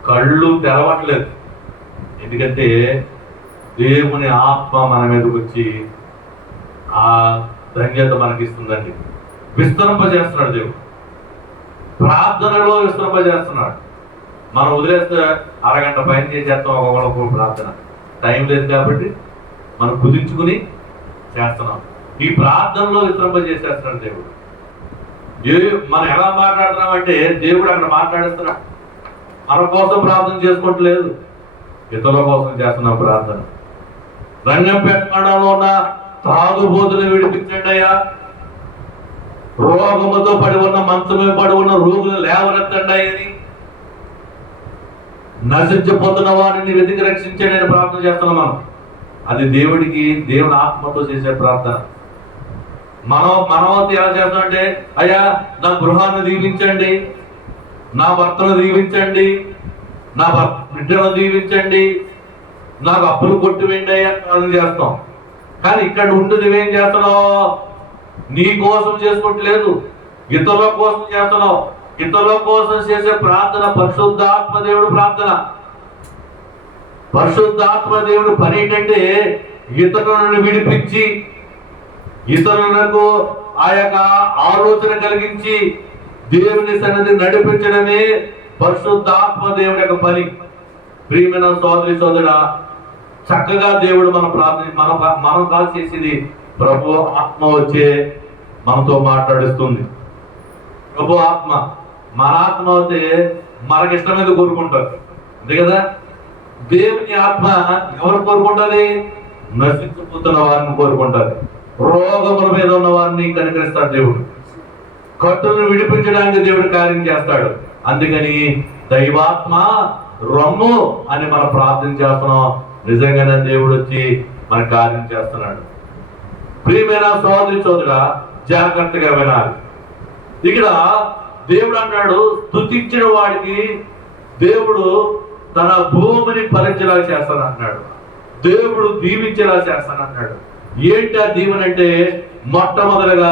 కళ్ళు తెరవట్లేదు. ఎందుకంటే దేవుని ఆత్మ మన మీదకి వచ్చి ఆ ధన్యత మనకిస్తుందండి. విస్తరింపజేస్తున్నాడు దేవుడు. ప్రార్థనలో విస్తరింపజేస్తున్నాడు. మనం వదిలేస్తే అరగంట పైన చేసేస్తాం ఒక్కొక్క ప్రార్థన. టైం లేదు కాబట్టి మనం కుదించుకుని చేస్తున్నాం. ఈ ప్రార్థనలో విస్తరింపజేసేస్తున్నాడు దేవుడు. మనం ఎలా మాట్లాడుతున్నాం అంటే దేవుడు అక్కడ మాట్లాడుతున్నాడు. మన కోసం ప్రార్థన చేసుకోవట్లేదు, ఇతరుల కోసం చేస్తున్నాం ప్రార్థన. రంగంపేట మండలంలో ఉన్న తాగుబోతులు విడిపించండి అయ్యా. రోగముతో పడి ఉన్న మంచమే పడి ఉన్న రోగులు లేవనెత్తండి అని, నశించిపోతున్న వారిని వెతికి రక్షించండి అని ప్రార్థన చేస్తున్నాం మనం. అది దేవుడికి దేవుని ఆత్మతో చేసే ప్రార్థన. మనవంతు ఎలా చేస్తామంటే, అయ్యా నా గృహాన్ని దీవించండి, నా భర్తను దీవించండి, నా బిడ్డను దీవించండి, నాకు అప్పులు కొట్టివేయండి అయ్యా ప్రార్థన చేస్తాం. కానీ ఇక్కడ ఉండి నువ్వేం చేస్తున్నావు? నీ కోసం చేసుకోవట్లేదు, ఇతరుల కోసం చేస్తున్నావు. ఇతరుల కోసం చేసే ప్రార్థన పరిశుద్ధాత్మ దేవుడు ప్రార్థన. పరిశుద్ధాత్మ దేవుడు పని ఏంటంటే ఇతరులను విడిపించి, ఇతరులకు ఆ యొక్క ఆలోచన కలిగించి దేవుని సన్నిధి నడిపించడమే పరిశుద్ధాత్మ దేవుడి యొక్క పని. ప్రియమైన సోదరి సోదరుడా, చక్కగా దేవుడు మనం కాదు చేసేది. ప్రభు ఆత్మ వచ్చే మనతో మాట్లాడిస్తుంది. ప్రభు ఆత్మ, మన ఆత్మ అయితే మనకి ఇష్టమైన కోరుకుంటారు, అంతే కదా. దేవుని ఆత్మ ఎవరు కోరుకుంటుంది? నశించిపోతున్న వారిని కోరుకుంటారు. రోగముల మీద ఉన్న వారిని కనికరిస్తాడు దేవుడు. కట్టులను విడిపించడానికి దేవుడు కార్యం చేస్తాడు. అందుకని దైవాత్మ రొమ్ము అని మనం ప్రార్థన చేస్తున్నాం. నిజంగానే దేవుడు వచ్చి మన కార్యం చేస్తున్నాడు. ప్రియమైన సోదరి సోదరుడా, జాగ్రత్తగా వినాలి. ఇక్కడ దేవుడు అన్నాడు, స్తుతించిన వాడికి దేవుడు తన భూమిని ఫలించేలా చేస్తాను అన్నాడు. దేవుడు దీవించేలా చేస్తాను అన్నాడు. ఏంటి ఆ దీవెన అంటే, మొట్టమొదటిగా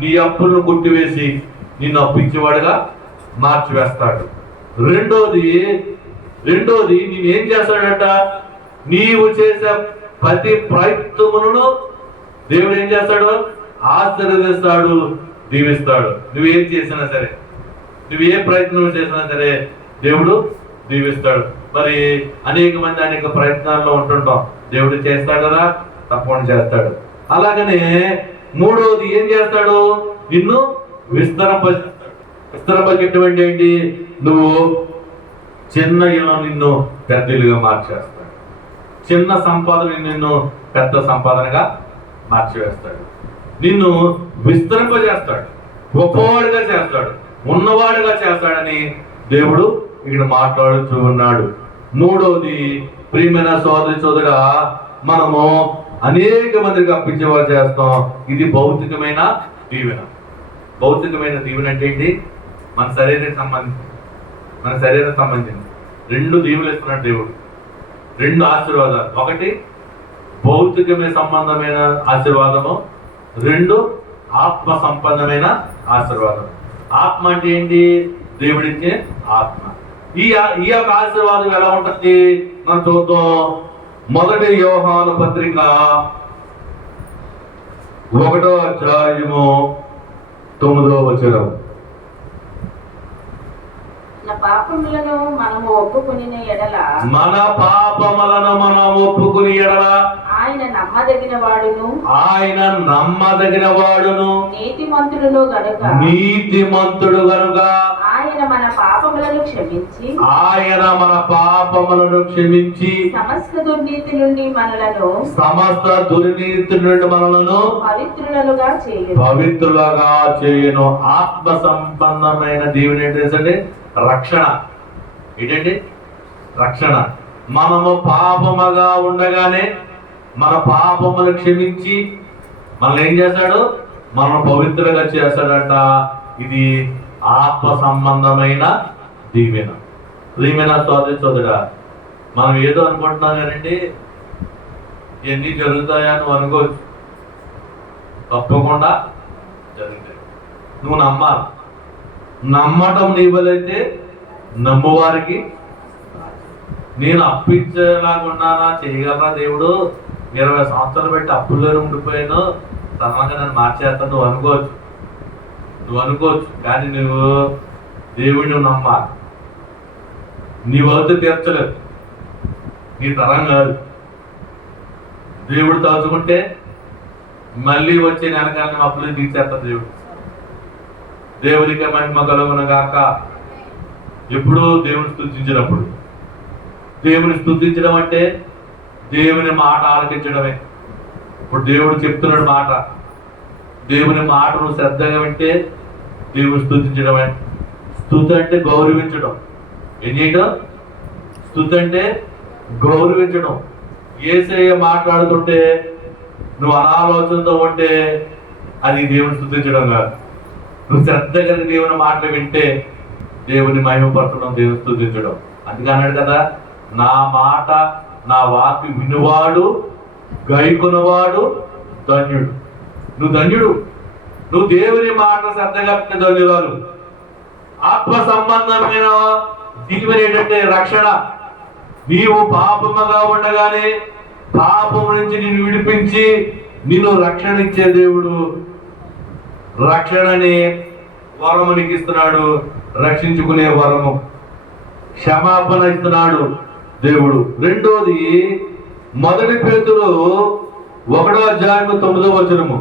నీ అప్పులను కొట్టివేసి నిన్ను అప్పించేవాడుగా మార్చివేస్తాడు. రెండోది నేనేం చేస్తాడంట, నీవు చేసే ప్రతి ప్రయత్నములను దేవుడు ఏం చేస్తాడు? ఆశీర్వదిస్తాడు, దీవిస్తాడు. నువ్వేం చేసినా సరే, నువ్వు ఏ ప్రయత్నం చేసినా సరే దేవుడు దీవిస్తాడు. మరి అనేక మంది అనేక ప్రయత్నాల్లో ఉంటుంటాం, దేవుడు చేస్తాడు కదా, తప్పకుండా చేస్తాడు. అలాగనే మూడవది ఏం చేస్తాడు? నిన్ను విస్తరింపజేటువంటి ఏంటి? నువ్వు చిన్న ఇల్లు నిన్ను పెద్ద ఇల్లుగా మార్చేస్తాడు. చిన్న సంపాదన నిన్ను పెద్ద సంపాదనగా మార్చివేస్తాడు. నిన్ను విస్తరింపజేస్తాడు, గొప్పవాడుగా చేస్తాడు, ఉన్నవాడుగా చేస్తాడని దేవుడు ఇక్కడ మాట్లాడుతూ ఉన్నాడు. మూడవది, ప్రియమైన సోదరి సోదరా, మనము అనేక మందికి అప్పించేవారు చేస్తాం. ఇది భౌతికమైన దీవెన. భౌతికమైన దీవెన అంటే ఏంటి? మన శరీరానికి సంబంధించి రెండు దీవులు ఇస్తున్నాడు దేవుడు, రెండు ఆశీర్వాదాలు. ఒకటి భౌతికమైన సంబంధమైన ఆశీర్వాదము, రెండు ఆత్మ సంబంధమైన ఆశీర్వాదం. ఆత్మ అంటే ఏంటి? దేవుడిచ్చే ఆత్మ. ఈ యొక్క ఆశీర్వాదం ఎలా ఉంటుంది మనం చూద్దాం. మొదటి యోహాను పత్రిక 1వ అధ్యాయము 9వ వచనం. మన పాపములను మనము ఒప్పుకొనిన ఎడల, మన పాపములను మనం ఒప్పుకుని ఎడల ఆయన నమ్మదగిన వాడును, ఆయన నమ్మదగిన వాడును, నీతిమంతుడును గనుక ఆయన మన పాపములను క్షమించి సమస్త దుర్నీతి నుండి మనలను పవిత్రులుగా చేయును. ఆత్మ సంబంధమైన దేవుని ఏంటంటే రక్షణ. ఏంటండి? రక్షణ. మనము పాపముగా ఉండగానే మన పాపములు క్షమించి మనల్ని ఏం చేస్తాడు? మనం పవిత్రులుగా చేస్తాడంట. ఇది ఆత్మ సంబంధమైన దీవెన. ప్రియమైన సోదరి సోదరా, మనం ఏదో అనుకుంటున్నాం కానండి, ఇవన్నీ జరుగుతాయా నువ్వు అనుకోవచ్చు. తప్పకుండా జరుగుతాయి. నువ్వు నమ్మాలి. నమ్మటం నీ వలైతే నమ్మువారికి. నేను అప్పించేలాగున్నానా, చేయగలరా దేవుడు? 20 సంవత్సరాలు పెట్టి అప్పుల్లో ఉండిపోయాను, సడన్గా నన్ను మార్చేస్తాను నువ్వు అనుకోవచ్చు. కానీ నువ్వు దేవుడిని నమ్మాలి. నీ వద్ద తీర్చలేదు, నీ తరం కాదు. దేవుడు తలుచుకుంటే మళ్ళీ వచ్చే వెనకాలని అప్పులు తీర్చేస్తాడు దేవుడు. దేవుడికి మహిమ కలుగును గాక. ఎప్పుడు దేవుని స్తుతించినప్పుడు. దేవుని స్తుతించడం అంటే దేవుని మాట ఆలకించడమే. ఇప్పుడు దేవుడు చెప్తున్నాడు మాట, దేవుని మాట నువ్వు శ్రద్ధగా వింటే దేవుని స్తుతించడమే. స్తుతి అంటే గౌరవించడం. ఏం చేయడం? స్తుతి అంటే గౌరవించడం. యేసయ్య మాట్లాడుతుంటే నువ్వు అనాలోచనతో ఉంటే అది దేవుని స్తుతించడం కాదు. నువ్వు శ్రద్ధగా దేవుని మాటలు వింటే దేవుని మహిమపరచడం, దేవుని స్తుతించడం. అందుకే అన్నాడు కదా, నా మాట నా వాక్కు వినువాడు గైకొనవాడు ధన్యుడు. నువ్వు ధన్యుడు. నువ్వు దేవుని మాట శ్రద్ధగా వింటే ధన్యురాలు. ఆత్మ సంబంధమైన దీవెన ఏంటంటే రక్షణ. నీవు పాపముగా ఉండగానే పాపం నుంచి నిన్ను విడిపించి నిన్ను రక్షణ ఇచ్చే దేవుడు. రక్షణని వరము నీకు ఇస్తున్నాడు, రక్షించుకునే వరము. క్షమాపణ ఇస్తున్నాడు దేవుడు. రెండోది, మొదటి పేతురు 1వ అధ్యాయము 9వ వచనము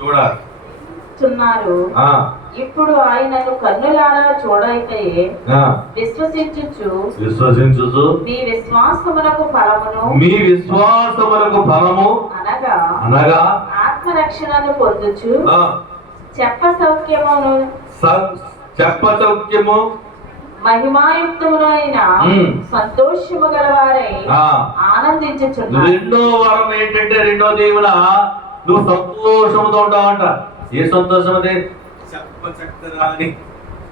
చూడాలి. ఇప్పుడు ఆయనను కన్నులారా చూడైతే విశ్వసించుచు మీ విశ్వాసమునకు ఫలమును అనగా ఆత్మరక్షణను పొందుచు చెప్ప సౌఖ్యము మహిమాయుక్తమునైన సంతోషము గలవారై ఆనందించుచున్నారు. రెండో వరం ఏంటంటే, రెండో దేవుల నువ్వు సంతోషంతో ఉంటావంట. ఏ సంతోషం అది?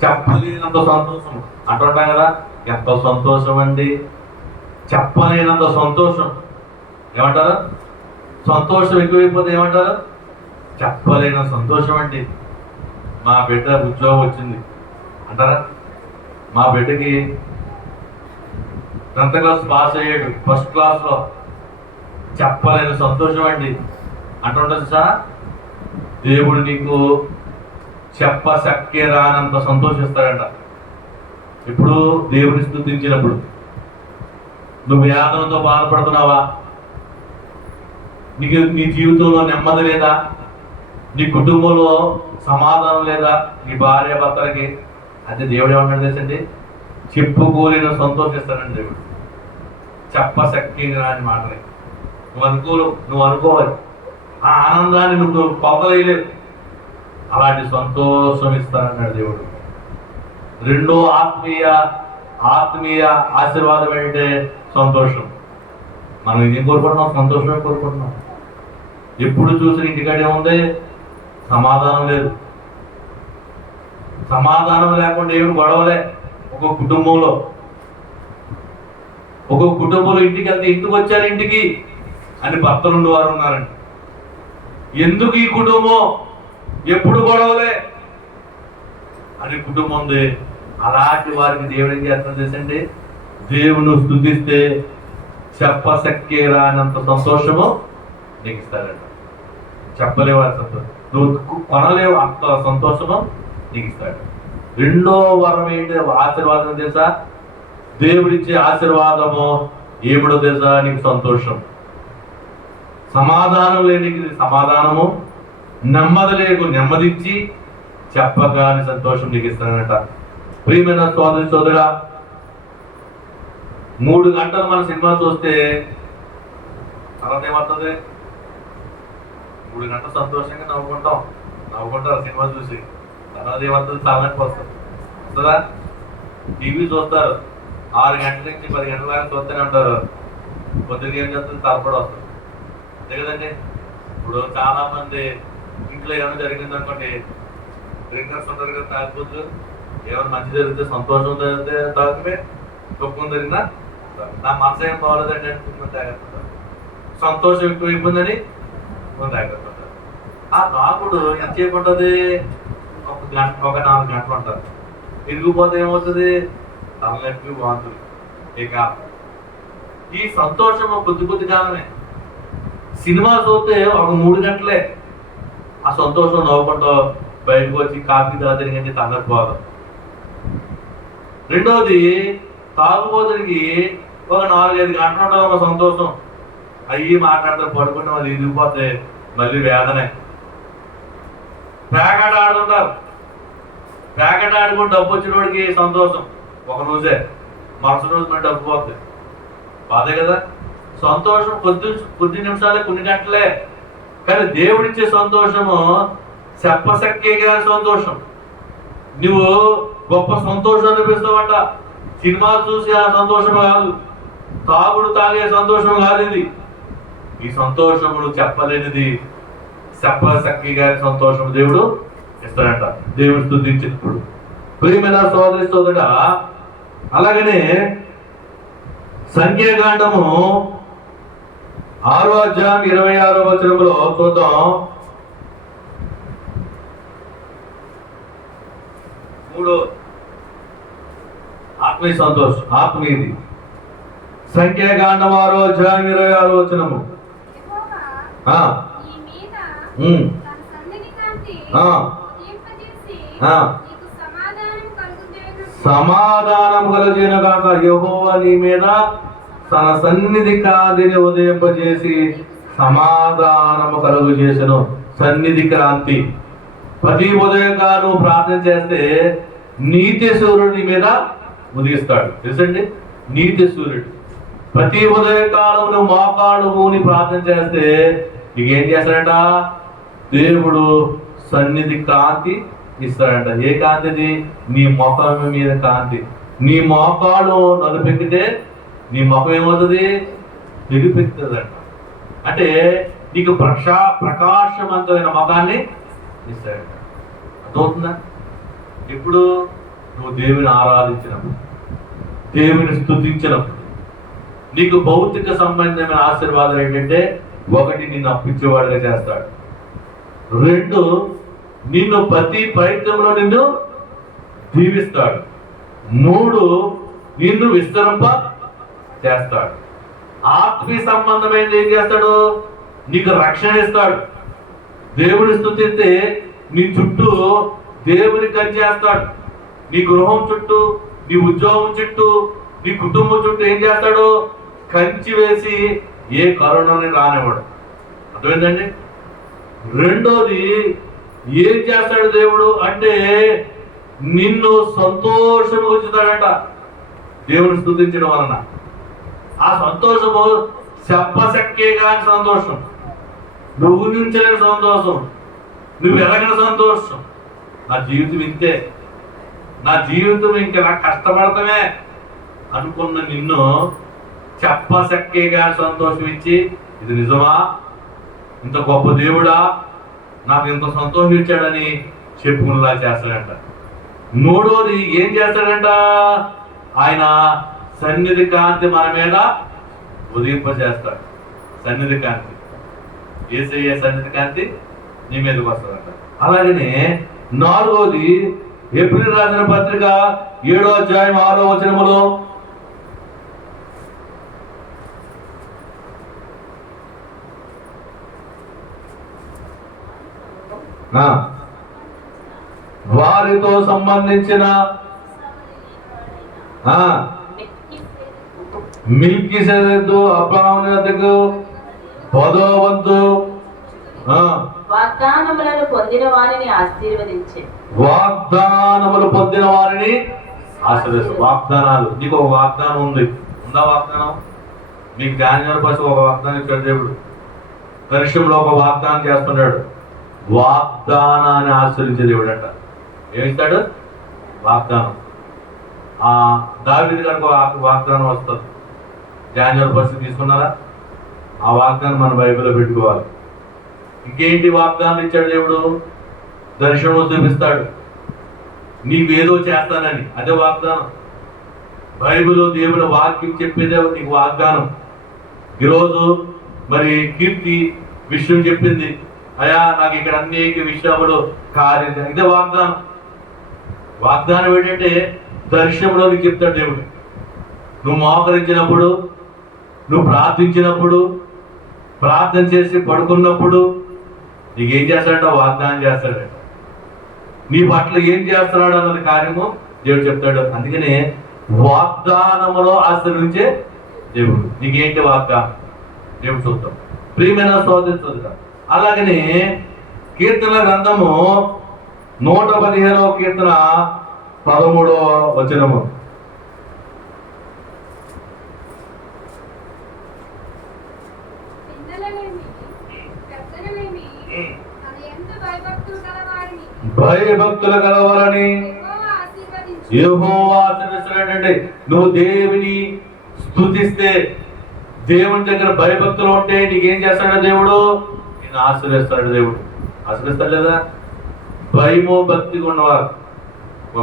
చెప్పలేనంత సంతోషం అంటుంటాం కదా. ఎంత సంతోషం అండి, చెప్పలేనంత సంతోషం. ఏమంటారు? సంతోషం ఎక్కువైపోతే ఏమంటారు? చెప్పలేని సంతోషం అండి. మా బిడ్డ ఉద్యోగం వచ్చింది అంటారా? మా బిడ్డకి 10th క్లాస్ పాస్ అయ్యాడు, ఫస్ట్ క్లాస్లో. చెప్పలేని సంతోషం అండి. అంటుంటుంది సార్, దేవుడు నీకు చెప్పశక్కే రానంత సంతోషిస్తాడంట. ఇప్పుడు దేవుని స్తుతించినప్పుడు నువ్వు వేదనతో బాధపడుతున్నావా? నీ జీవితంలో నెమ్మది లేదా? నీ కుటుంబంలో సమాధానం లేదా? నీ భార్య భర్తలకి అంటే దేవుడు ఏమన్నాడు తెలుసండి, చెప్పుకోలేని సంతోషిస్తాడండి దేవుడు. చెప్పశక్తి రాని మాటలే నువ్వు అనుకోవాలి. ఆ ఆనందాన్ని నువ్వు పొందలేవు. అలాంటి సంతోషం ఇస్తానన్నాడు దేవుడు. రెండో ఆత్మీయ ఆశీర్వాదం ఏంటంటే సంతోషం. మనం ఏం కోరుకుంటున్నాం? సంతోషమే కోరుకుంటున్నాం. ఎప్పుడు చూసిన ఇంటికాడే ఉంది, సమాధానం లేదు. సమాధానం లేకుండా ఏమి గొడవలే. ఒక్కొక్క కుటుంబంలో ఇంటికి వెళ్తే ఇంటికి వచ్చారు ఇంటికి అని భర్తలు వారు ఉన్నారండి. ఎందుకు ఈ కుటుంబం ఎప్పుడు గొడవలే అని కుటుంబం ఉంది. అలాంటి వారికి దేవుడు ఏం చేస్తాడు తెలుసండి, దేవుని స్తుతిస్తే చెప్పశక్తి రానంత సంతోషము నీకు ఇస్తాడంట. చెప్పలేవు అంత సంతోషం, నువ్వు కొనలేవు అంత సంతోషము నీకు ఇస్తాడు. రెండో వరం ఏంటి? ఆశీర్వాదం తెలుసా? దేవుడిచ్చే ఆశీర్వాదము ఏమిడో తెలుసా? నీకు సంతోషం. సమాధానం లేని సమాధానము, నెమ్మది లేకు నెమ్మదిచ్చి చెప్పగాని సంతోషం నీకు ఇస్తానట. ప్రియమైన సోదరా, 3 గంటలు మన సినిమా చూస్తే తర్వాత ఏమవుతుంది? 3 గంటలు సంతోషంగా నవ్వుకుంటారు సినిమా చూసి. తర్వాత ఏమవుతుంది? తలనొప్పి వస్తుందా? టీవీ చూస్తారు 6 గంటల నుంచి 10 గంటల వరకు చూస్తూనే ఉంటారు. పొద్దున్న ఏం చేస్తుంది? తలపడి వస్తుంది. అంతే కదండి. ఇప్పుడు చాలా మంది ఇంట్లో ఏమైనా జరిగింది అనుకోండి, డ్రింకర్స్ ఉంటారు కదా, తాగిపోతు. ఏమైనా మంచి జరిగితే సంతోషం జరిగితే తాగితే, దుఃఖం జరిగినా నా మనసు ఏం బాగోలేదండి అనుకుంటున్నా తాగేస్తుంటారు. సంతోషం ఎక్కువైపోయిందని తాగేస్తుంటారు. ఆ తాగుడు ఎంతసేపు ఉంటుంది? ఒక 4 గంటలు ఉంటారు. తిరిగిపోతే ఏమవుతుంది? తలనొప్పి, వాంతులు. ఇక ఈ సంతోషం కొద్ది కాలమే. సినిమా చూస్తే ఒక 3 గంటలే ఆ సంతోషం నవ్వుకుంటూ బయటకు వచ్చి కాఫీ తాగడానికి తగ్గకపోవడం. రెండోది తాగుబోతుడికి ఒక 4-5 గంటలు ఉంటుంది ఒక సంతోషం. అయ్యి మాట్లాడితే పడుకుంటే వాళ్ళు ఇరిగిపోతే మళ్ళీ వేదనే. ప్యాకెట్ ఆడుతుంటారు. ప్యాకెట్ ఆడుకుని డబ్బు వచ్చిన వాడికి సంతోషం ఒక రోజే, మరుసటి రోజు మన డబ్బు పోతుంది. బాధే కదా. సంతోషం కొద్ది నిమిషాలే, కొన్ని గంటలే. కానీ దేవుడిచ్చే సంతోషము చెప్పశక్తి గారి సంతోషం. నువ్వు గొప్ప సంతోషం అనిపిస్తావంట. సినిమా చూసి ఆ సంతోషం కాదు, తాగుడు తాగే సంతోషం కాదు ఇది. ఈ సంతోషమును చెప్పలేనిది చెప్పశక్తి గారి సంతోషం దేవుడు ఇస్తాడంట, దేవుడు స్తుతించినప్పుడు. ప్రియమైన సోదరా, అలాగనే సంఖ్యాకాండము 6వ అధ్యాయం 26వ వచనంలో చూద్దాం. 3 ఆత్మీయ సంతోషం, ఆత్మీయది. సంఖ్యాకాండం 6వ అధ్యాయం 26వ వచనము. సమాధానం కలుగును గాక. యెహోవా నీ మీద తన సన్నిధి కాంతిని ఉదయింపజేసి సమాధానము కలుగు చేసెను. సన్నిధి కాంతి. ప్రతి ఉదయంగాను ప్రార్థన చేస్తే నీతి సూర్యుడి మీద ఉదయిస్తాడు. తెలుసండి, నీతి సూర్యుడు. ప్రతి ఉదయకాలం నువ్వు మోకాళ్ళు ఊని ప్రార్థన చేస్తే నీకు ఏం చేస్తాడంట? దేవుడు సన్నిధి కాంతి ఇస్తాడంట. ఏ కాంతిది? నీ మొఖం మీద కాంతి. నీ మోకాళ్ళు నలుపెక్కితే నీ ముఖం ఏమవుతుంది? ఎగిపెక్కుతుందంట. అంటే నీకు ప్రకాశవంతమైన ముఖాన్ని ఇస్తాడంట. అర్థమవుతుందా? ఇప్పుడు నువ్వు దేవుని ఆరాధించినప్పుడు, దేవుని స్తుతించినప్పుడు నీకు భౌతిక సంబంధమైన ఆశీర్వాదం ఏంటంటే, 1 నిన్ను అప్పించేవాడుగా చేస్తాడు. 2 నిన్ను ప్రతి ప్రయత్నంలో నిన్ను దీవిస్తాడు. 3 నిన్ను విస్తరింప చేస్తాడు. ఆత్మీయ సంబంధమైనది ఏం చేస్తాడు? నీకు రక్షణ ఇస్తాడు. దేవుని స్తుతిస్తే నీ చుట్టూ దేవుని కంచె చేస్తాడు. నీ గృహం చుట్టూ, నీ ఉద్యోగం చుట్టూ, నీ కుటుంబం చుట్టూ ఏం చేస్తాడు? కంచి వేసి ఏ కరోనాని రానివ్వడు. అర్థమైందండి? రెండోది ఏం చేస్తాడు దేవుడు అంటే నిన్ను సంతోషము ఉంచుతాడట దేవుని స్తుతించడం వలన. ఆ సంతోషము చెప్పశక్కే కాని సంతోషం, నువ్వు ఊహించలేని సంతోషం, నువ్వు ఎరగని సంతోషం. నా జీవితం ఇంతే, నా జీవితం ఇంకా నాకు కష్టపడతామే అనుకున్న నిన్ను చెప్పశక్కే కాని సంతోషం ఇచ్చి, ఇది నిజమా, ఇంత గొప్ప దేవుడా నాకు ఇంత సంతోషం ఇచ్చాడని చెప్పుకునేలా చేస్తాడంట. మూడోది ఏం చేస్తాడంట? ఆయన సన్నిధి కాంతి మన మీద ఉదయింపజేస్తాడు. సన్నిధి కాంతి, యేసయ్య సన్నిధి కాంతి నీ మీదకి వస్తుందంట. అలాగనే నాలుగోది ఎబ్రీయులకు రాసిన పత్రిక 7వ అధ్యాయం 6వ వచనములో వారితో సంబంధించిన మిల్కీసెదెకు అబ్రహామునకు 10వ వంతు వాగ్దానములను పొందిన వారిని ఆశీర్వదించే. వాగ్దానములు పొందిన వారిని ఆశీర్వదించు. వాగ్దానాలు, నీకు ఒక వాగ్దానం ఉంది. ఉందా వాగ్దానం? నీకు జాన్యువరి ఫస్ట్ ఒక వాగ్దానం ఇచ్చాడు దేవుడు. పరిశ్రమలో ఒక వాగ్దానం చేస్తున్నాడు. వాగ్దానాన్ని ఆశ్రయించే దేవుడు అంట. ఏమిస్తాడు? వాగ్దానం. దావీదు గారికి వాగ్దానం వస్తుంది. జాన్యువరి ఫస్ట్ తీసుకున్నారా? ఆ వాగ్దానం మన బైబిల్లో పెట్టుకోవాలి. ఇంకేంటి వాగ్దానం ఇచ్చాడు దేవుడు? దర్శనం చూపిస్తాడు, నీకు ఏదో చేస్తానని. అదే వాగ్దానం. బైబిల్లో దేవుని వాక్యం చెప్పేదే నీకు వాగ్దానం. ఈరోజు మరి కీర్తి విషయం చెప్పింది, అయ్యా నాకు ఇక్కడ అనేక విషయాలు కార్యం. ఇదే వాగ్దానం. వాగ్దానం ఏంటంటే దర్శనంలో నీకు చెప్తాడు దేవుడు. నువ్వు మోకరించినప్పుడు, నువ్వు ప్రార్థించినప్పుడు, ప్రార్థన చేసి పడుకున్నప్పుడు నీకేం చేస్తాడంట? వాగ్దానం చేస్తాడంట. నీ పట్ల ఏం చేస్తున్నాడు అన్నది కార్యము దేవుడు చెప్తాడు. అందుకనే వాగ్దానములో ఆశ్రయించే దేవుడు. నీకేంటి వాగ్దానం దేవుడు చూద్దాం. ప్రియమైన సోదరుడు, అలాగనే కీర్తన గ్రంథము 115వ కీర్తన 13వ వచనము. భయభక్తుల గలవారని యెహోవా ఆశీర్వదిస్తాడంటే, నువ్వు దేవుని స్తుతిస్తే, దేవుని దగ్గర భయభక్తులు ఉంటే నీకేం చేస్తాడు దేవుడు? నేను ఆశీర్వదిస్తాడు దేవుడు. ఆశీర్వదిస్తాడు లేదా? భయము భక్తి ఉన్నవారు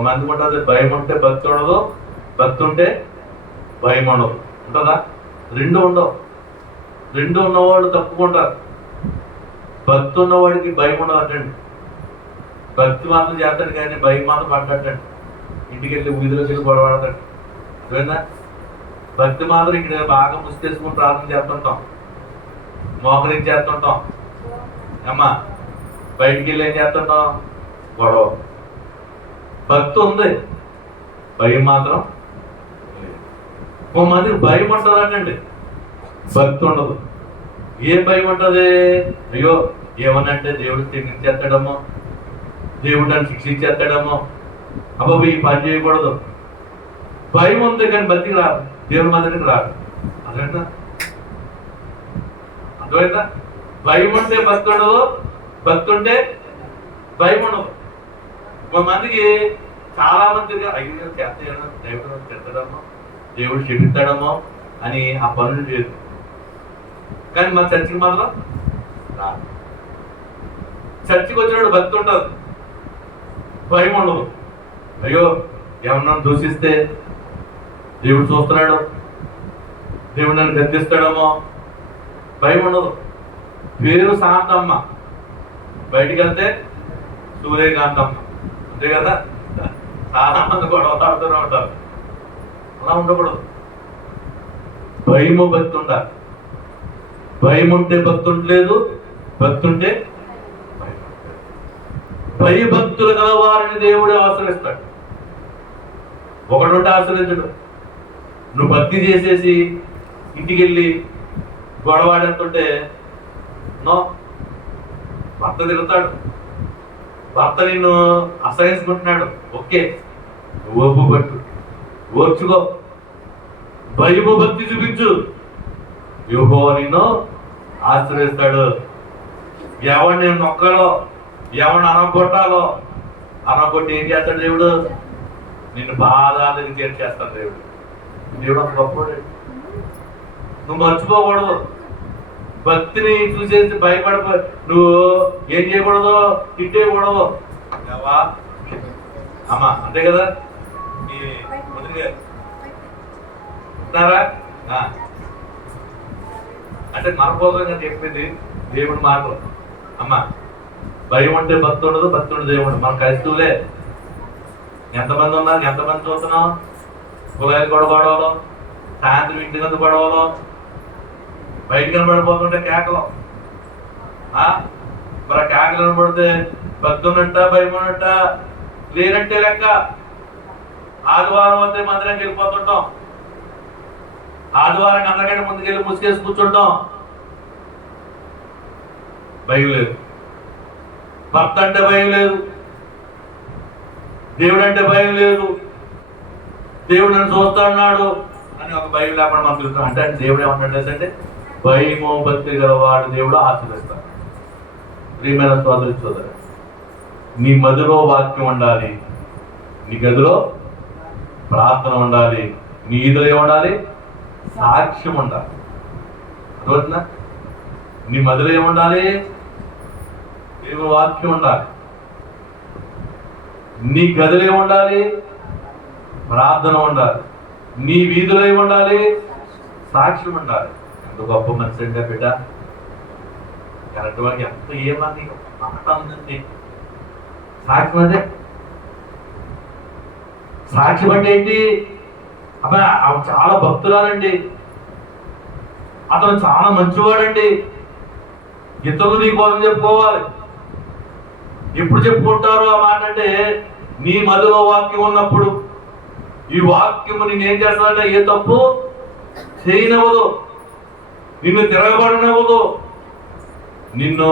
మందికి ఉంటుంది. భయం ఉంటే భక్తి ఉండదు, భక్తి ఉంటే భయం ఉండదు. ఉంటుందా? రెండు ఉండవు. రెండు ఉన్నవాడు తప్పుకుంటారు. భక్తి ఉన్నవాడికి భయం ఉండదు అంటండి. భక్తి మాత్రం చేస్తాడు కానీ భయం మాత్రం మాట్లాడతాడు. ఇంటికి వెళ్ళి వీధిలోకి వెళ్ళి గొడవడతాడు. అర్థమైందా? భక్తి మాత్రం ఇక్కడ బాగా ముస్తేసుకుని ప్రార్థన చేస్తుంటాం, మోకరించి చేస్తుంటాం. అమ్మా బయటికి వెళ్ళి ఏం చేస్తుంటాం? గొడవ. భక్తి ఉంది, భయం మాత్రం లేదు. కొంతమందికి భయం ఉంటుందండి, భక్తి ఉండదు. ఏం భయం ఉంటుంది? అయ్యో ఏమనంటే దేవుడు తెగించేస్తాడమ్మో, దేవుడు నన్ను శిక్షించేస్తాడమ్మో, అబ్బాబు ఈ పని చేయకూడదు. భయం ఉంది కానీ బతికి రాదు, దేవుని మందిరికి రాదు. అదేంటా? అర్థమైందా? భయం ఉంటే భక్తి ఉండదు, భక్తి ఉంటే భయం ఉండదు. కొంతమందికి చాలా మందిగా అయ్యో చేస్తాడో, దేవుడు తిడతాడమ్మో, దేవుడు క్షమిస్తాడమ్మో అని ఆ పనులు చేయదు. కానీ మన చర్చికి మాత్రం రాదు. చర్చికి వచ్చినప్పుడు భక్తి ఉంటుంది, భయం ఉండదు. అయ్యో ఏమన్నా దూషిస్తే దేవుడు చూస్తున్నాడు, దేవుడు నన్ను గద్దిస్తాడేమో, భయం ఉండదు. పేరు శాంతమ్మ, బయటికి వెళ్తే సూర్యకాంతమ్మ, అంతే కదా. చాలా మంది గొడవ ఆడుతూనే ఉంటారు. అలా ఉండకూడదు. భయము భక్తి ఉండాలి. భయం ఉంటే భక్తి ఉండలేదు, భక్తి ఉంటే భయం ఉండలేదు. భయభక్తులు గల వారిని దేవుడు ఆశ్రయిస్తాడు. ఒకడుంటే ఆశ్రయించడు. నువ్వు భక్తి చేసేసి ఇంటికి వెళ్ళి గొడవాడుతుంటే నో, భర్త తిరుగుతాడు, భర్త నిన్ను అసహించుకుంటున్నాడు, ఓకే ఓపు పట్టు, ఓర్చుకో, భయము భక్తి చూపించు, యెహోవా నిన్ను ఆశ్రయిస్తాడు. ఎవరిని నొక్కాలో, ఎవరిని అనగొట్టాలో అనగొట్టి ఏం చేస్తాడు దేవుడు? నిన్ను బాధాలకు చేర్చేస్తాడు దేవుడు. దేవుడు అంత గొప్పవాడు. నువ్వు మర్చిపోకూడదు. భక్తిని చూసేసి భయపడకూడదు. నువ్వు ఏం చేయకూడదు? తిట్టేయకూడదు. అమ్మా అంతే కదా? మీ మంత్రి గారు ఉన్నారా? అంటే మన కోసంగా చెప్పింది దేవుడు మాటలు. అమ్మా భయం అంటే భక్తి ఉండదు, భక్తి ఉండదు దేవుడు. మన క్రైస్తవులే ఎంతమంది ఉన్నారు, ఎంతమంది చూస్తున్నాం? కులాయిలు గొడవలు, సాయంత్రం ఇంటి కింద గొడవలు, బయట కనబడిపోతుంటే కేకలు. మరి ఆ కేకలు కనబడితే భక్తి ఉన్నట్ట, భయం ఉన్నట్ట? లేనట్టే లెక్క. ఆదివారం వస్తే మందిరానికి వెళ్ళిపోతుంటాం, ఆదివారం అందరికంటే ముందుకెళ్ళి ముసుకేసి కూర్చుంటాం. భయం లేదు. భర్త అంటే భయం లేదు, దేవుడు అంటే భయం లేదు. దేవుడు నన్ను చూస్తున్నాడు అని ఒక భయం లేకుండా మనం చూస్తాం. అంటే దేవుడు ఏమంటాడు అంటే భయము భక్తి గలవాడు దేవుడు ఆశీర్వదిస్తాడు. ప్రియమైన సోదరి సోదరు, నీ మదిలో వాక్యం ఉండాలి, నీ గదిలో ప్రార్థన ఉండాలి, నీ ఇదిలో ఏముండాలి? సాక్ష్యం ఉండాలి. అర్థమవుతుందా? నీ మదిలో ఏముండాలి? దేవుని వాక్యం ఉండాలి. నీ గదిలో ఏముండాలి? ప్రార్థన ఉండాలి. నీ వీధిలో ఏముండాలి? సాక్ష్యం ఉండాలి. ఎంత గొప్ప మనిషి అంటే బిడ్డ, కరెక్ట్ వారికి ఎంత ఏమని మాట ఉందండి. సాక్ష్యం అంటే, సాక్ష్యం అంటే ఏంటి? అబ్బాయి ఆమె చాలా భక్తురాలండి, అతను చాలా మంచివాడండి, ఇతరులు నీ కోసం చెప్పుకోవాలి. ఎప్పుడు చెప్పుకుంటారు ఆ మాట అంటే, నీ మదిలో వాక్యం ఉన్నప్పుడు. ఈ వాక్యము నేనేం చేస్తానంటే ఏ తప్పు చేయనివ్వదు, నిన్ను తిరగబడనివ్వదు, నిన్ను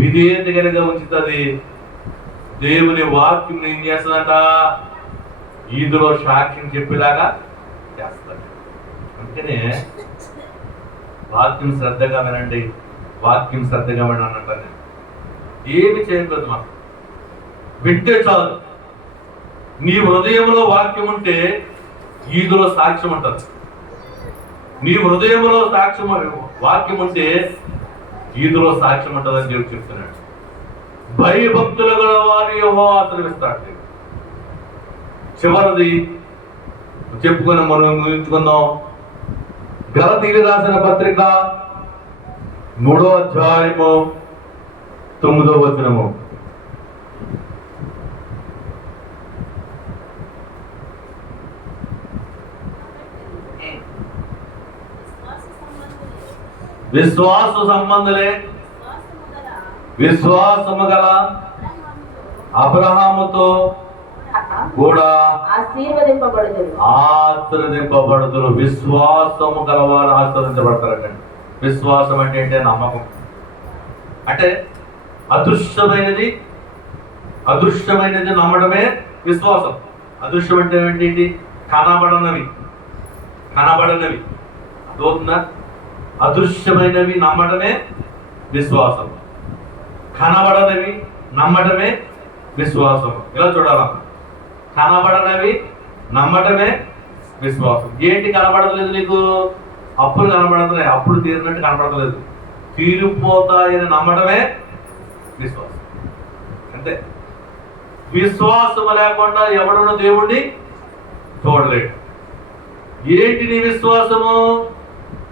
విధేయత కలిగా ఉంచుతుంది. దేవుని వాక్యం ఏం చేస్తుందంట? ఈదులో సాక్ష్యం చెప్పేలాగా చేస్తాడు. అందుకనే వాక్యం శ్రద్ధగా వినండి, వాక్యం శ్రద్ధగా వినండి అంటాను. ఏమి చేయకూడదు, మనం వింటే చాలు. నీ హృదయంలో వాక్యం ఉంటే ఈదులో సాక్ష్యం ఉంటుంది. నీ హృదయంలో సాక్ష్యం వాక్యం ఉంటే ఈదులో సాక్ష్యం ఉంటుందని దేవుడు చెప్తున్నాడు. భయభక్తులు గల వారి యెహోవా ఆశీర్వదిస్తాడు. చివరిది చెప్పుకొని మనం ముగించుకుందాం. గలతీయులకు రాసిన పత్రిక 3వ అధ్యాయము 9వ వచనము. విశ్వాస సంబంధులే విశ్వాసము గల అబ్రహాముతో కూడా ఆశీర్వదింపబడుదురు. విశ్వాసము గలవారు ఆశీర్వదించబడతారండి. విశ్వాసం అంటే ఏంటి? నమ్మకం. అంటే అదృశ్యమైనది నమ్మడమే విశ్వాసం. అదృశ్యం అంటే ఏంటి? కనబడనవి. అదవుతుందా? అదృశ్యమైనవి నమ్మటమే విశ్వాసం, కనబడనవి నమ్మటమే విశ్వాసం. ఇలా చూడాల. కనబడనవి నమ్మటమే విశ్వాసం. ఏంటి కనబడలేదు నీకు? అప్పులు కనబడుతున్నాయి, అప్పులు తీరినట్టు కనబడలేదు, తీరిపోతాయని నమ్మటమే విశ్వాసం. అంతే. విశ్వాసం లేకుండా ఎవడున్న దేవుణ్ణి చూడలేడు. ఏంటి నీ విశ్వాసము?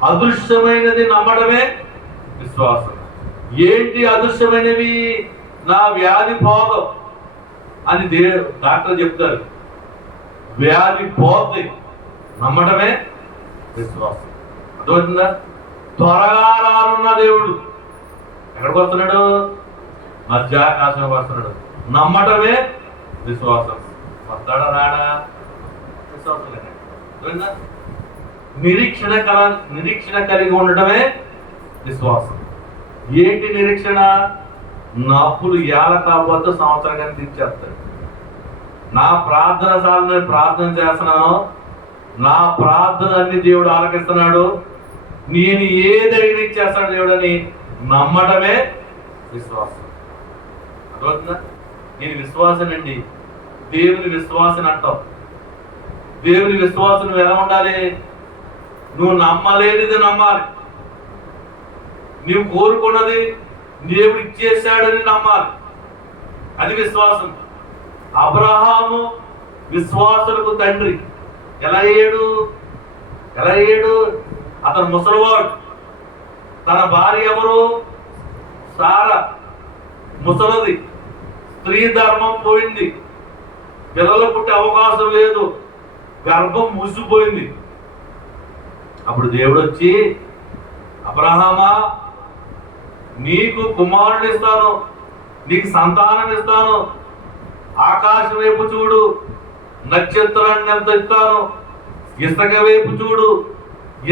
అదృశ్యమైనది నమ్మడమే విశ్వాసం. ఏంటి అదృశ్యమైనవి? నా వ్యాధి పోదు అని డాక్టర్ చెప్తారు. వ్యాధి పోద్ది, నమ్మడమే విశ్వాసం. అర్థమవుతుందా? త్వరగా రానున్న దేవుడు ఎక్కడికి వస్తున్నాడు? మధ్యాకాశంకి వస్తున్నాడు. నమ్మటమే విశ్వాసం. వస్తాడా రాడా? విశ్వాసం లేదండి. అర్థమైందా? నిరీక్షణ కలిగి ఉండటమే విశ్వాసం. ఏంటి నిరీక్షణ? నా అప్పులు ఏళ్ళ కాకపోతే సంవత్సరం కానీ తీర్చేస్తాడు. నా ప్రార్థన సార్లు నేను ప్రార్థన చేస్తున్నాను, నా ప్రార్థన అన్ని దేవుడు ఆలకిస్తున్నాడు, నేను ఏదైనా ఇచ్చేస్తాడు దేవుడు అని నమ్మటమే విశ్వాసం. అర్థమవుతుందా? నేను విశ్వాసనండి, దేవుని విశ్వాసం అంటావు. దేవుని విశ్వాసం నువ్వు ఎలా ఉండాలి? నువ్వు నమ్మలేనిది నమ్మాలి, నీవు కోరుకున్నది దేవుడు ఇచ్చేశాడని నమ్మాలి. అది విశ్వాసం. అబ్రహాము విశ్వాసులకు తండ్రి. ఎలా అయ్యాడు? అతను ముసలివాడు. తన భార్య ఎవరు? సారా, ముసలది. స్త్రీ ధర్మం పోయింది, పిల్లలు పుట్టే అవకాశం లేదు, గర్భం మూసిపోయింది. అప్పుడు దేవుడు వచ్చి, అబ్రహామా, నీకు కుమారుడు ఇస్తాను, నీకు సంతానం ఇస్తాను, ఆకాశం వైపు చూడు, నక్షత్రాన్ని ఎంత ఇస్తాను, ఇసుక వైపు చూడు,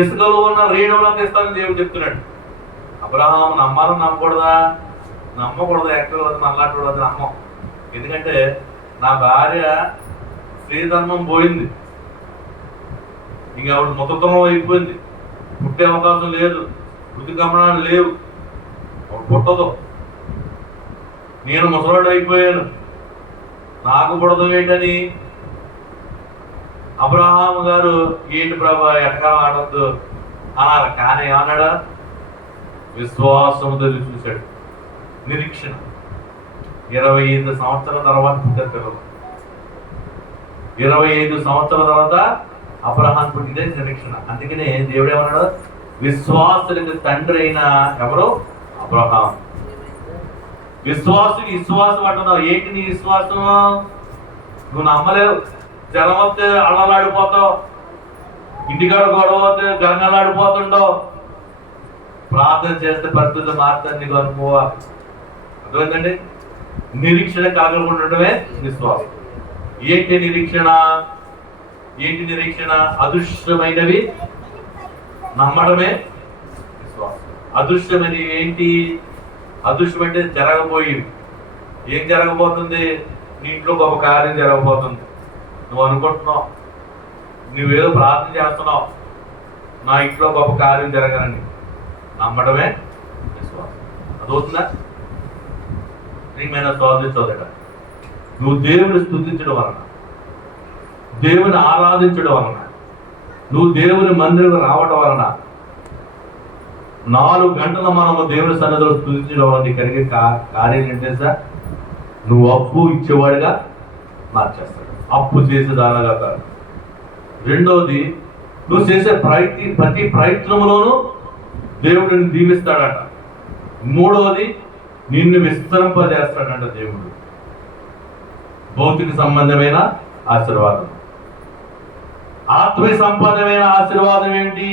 ఇసుకలో ఉన్న రేణువులంత ఇస్తానని దేవుడు చెప్తున్నాడు. అబ్రహాం నమ్మాలని నమ్మకూడదా? నమ్మకూడదు. ఎక్కడ నల్లాటూడదు నమ్మం. ఎందుకంటే నా భార్య స్త్రీధర్మం పోయింది, ఇంక ఆవిడ ముఖతమం అయిపోయింది, పుట్టే అవకాశం లేదు, వృత్తి గమనాలు లేవు, ఆవిడ పుట్టదు. నేను ముసలాడు అయిపోయాను, నాకు పుడదు ఏంటని అబ్రహాం గారు ఏంటి ప్రభా ఎటకాలం ఆడద్దు అన్నారు. కానీ ఏమన్నాడా? విశ్వాసము తెలిసి చూశాడు. నిరీక్షణ. 25 సంవత్సరాల తర్వాత పుట్టారు పిల్లలు. 25 సంవత్సరాల తర్వాత అబ్రహాం పుట్టిందే నిరీక్షణ. అందుకనే దేవుడు ఏమన్నాడు? విశ్వాసులకు తండ్రి అయిన ఎవరు? అబ్రహాం. విశ్వాసం అంటున్నావు. ఏంటి నీ విశ్వాసం? నువ్వు నమ్మలేవు. జనం వస్తే అల్లలాడిపోతావు, ఇంటికాడ గొడవ వస్తే గంగలాడిపోతుండవు. ప్రార్థన చేస్తే పరిస్థితులు మారుతాను. నీకు అనుభవం అర్థమైందండి? నిరీక్షణ కలగకుండా ఉండడమే విశ్వాసం. ఏంటి నిరీక్షణ? అదృశ్యమైనవి నమ్మడమే విశ్వాసం. అదృశ్యమైనవి ఏంటి? అదృశ్యం అంటే జరగబోయేవి. ఏం జరగబోతుంది? నీ ఇంట్లో గొప్ప కార్యం జరగబోతుంది. నువ్వు అనుకుంటున్నావు, నువ్వేదో ప్రార్థన చేస్తున్నావు, నా ఇంట్లో గొప్ప కార్యం జరగాలని. నమ్మడమే విశ్వాసం. అదవుతుందా? నీమైన శోధించోదట. నువ్వు దేవుని స్తుతించడం వలన, దేవుని ఆరాధించడం వలన, నువ్వు దేవుని మందిరం రావడం వలన 4 గంటలు మనము దేవుని సన్నిధిలో స్తుతించడం వలన నీకు కలిగే కార్యం ఏంటంటే నువ్వు అప్పు ఇచ్చేవాడిగా మార్చేస్తాడు. అప్పు చేసేదానిగా కాదు. రెండవది, నువ్వు చేసే ప్రతి ప్రయత్నంలోనూ దేవుడిని దీవిస్తాడట. మూడవది, నిన్ను విస్తరింపజేస్తాడంట దేవుడు. భౌతిక సంబంధమైన ఆశీర్వాదం. ఆత్మీయ సంబంధమైన ఆశీర్వాదం ఏంటి?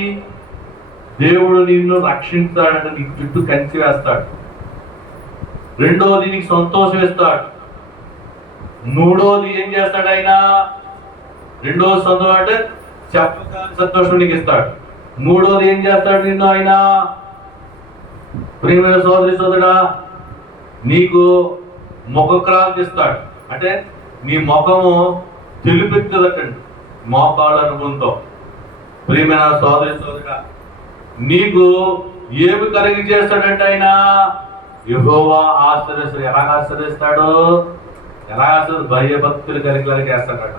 దేవుడు నిన్ను రక్షిస్తాడంట, నీకు చుట్టూ కంచి వేస్తాడు. రెండవది, నీకు సంతోషం ఇస్తాడు. మూడవది ఏం చేస్తాడు ఆయన? రెండవది సంతోషం అంటే చెప్పాలి సంతోషం నీకు ఇస్తాడు. మూడవది ఏం చేస్తాడు నిన్ను ఆయన? ప్రియమైన సోదరుడా, నీకు ముఖక్రాంతి ఇస్తాడు. అంటే నీ ముఖము తెలుపెత్తదటండి మోకాళ్ళ అనుభవంతో. ప్రియమైన సోదరుడా, నీకు ఏమి కలిగి చేస్తాడంటే ఆయన? యెహోవా ఆశ్రయిస్తాడు. ఎలా ఆశ్రయిస్తాడు? భయభక్తులు కలిగి చేస్తాడట.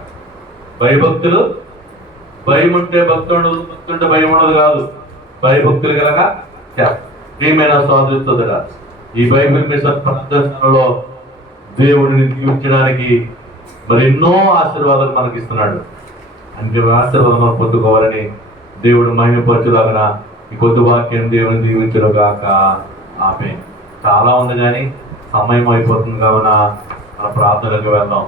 భయభక్తులు, భయం ఉంటే భక్తి ఉండదు, భక్తి ఉంటే భయం ఉండదు కాదు. భయభక్తులు కలగా చేస్తాడు. ప్రియమైన సోదరుడా, ఈ బైబిల్ ప్రార్థనలో దేవుడిని దీవించడానికి మరి ఎన్నో ఆశీర్వాదాలు మనకి ఇస్తున్నాడు. అంటే ఆశీర్వాదం మనం పొందుకోవాలని దేవుడు మహిమపరచులాగా ఈ కొద్ది వాక్యం దేవుని దీవించడం గాక. ఆమె చాలా ఉంది కానీ సమయం అయిపోతుంది కావున మన ప్రార్థనలకు వెళ్దాం.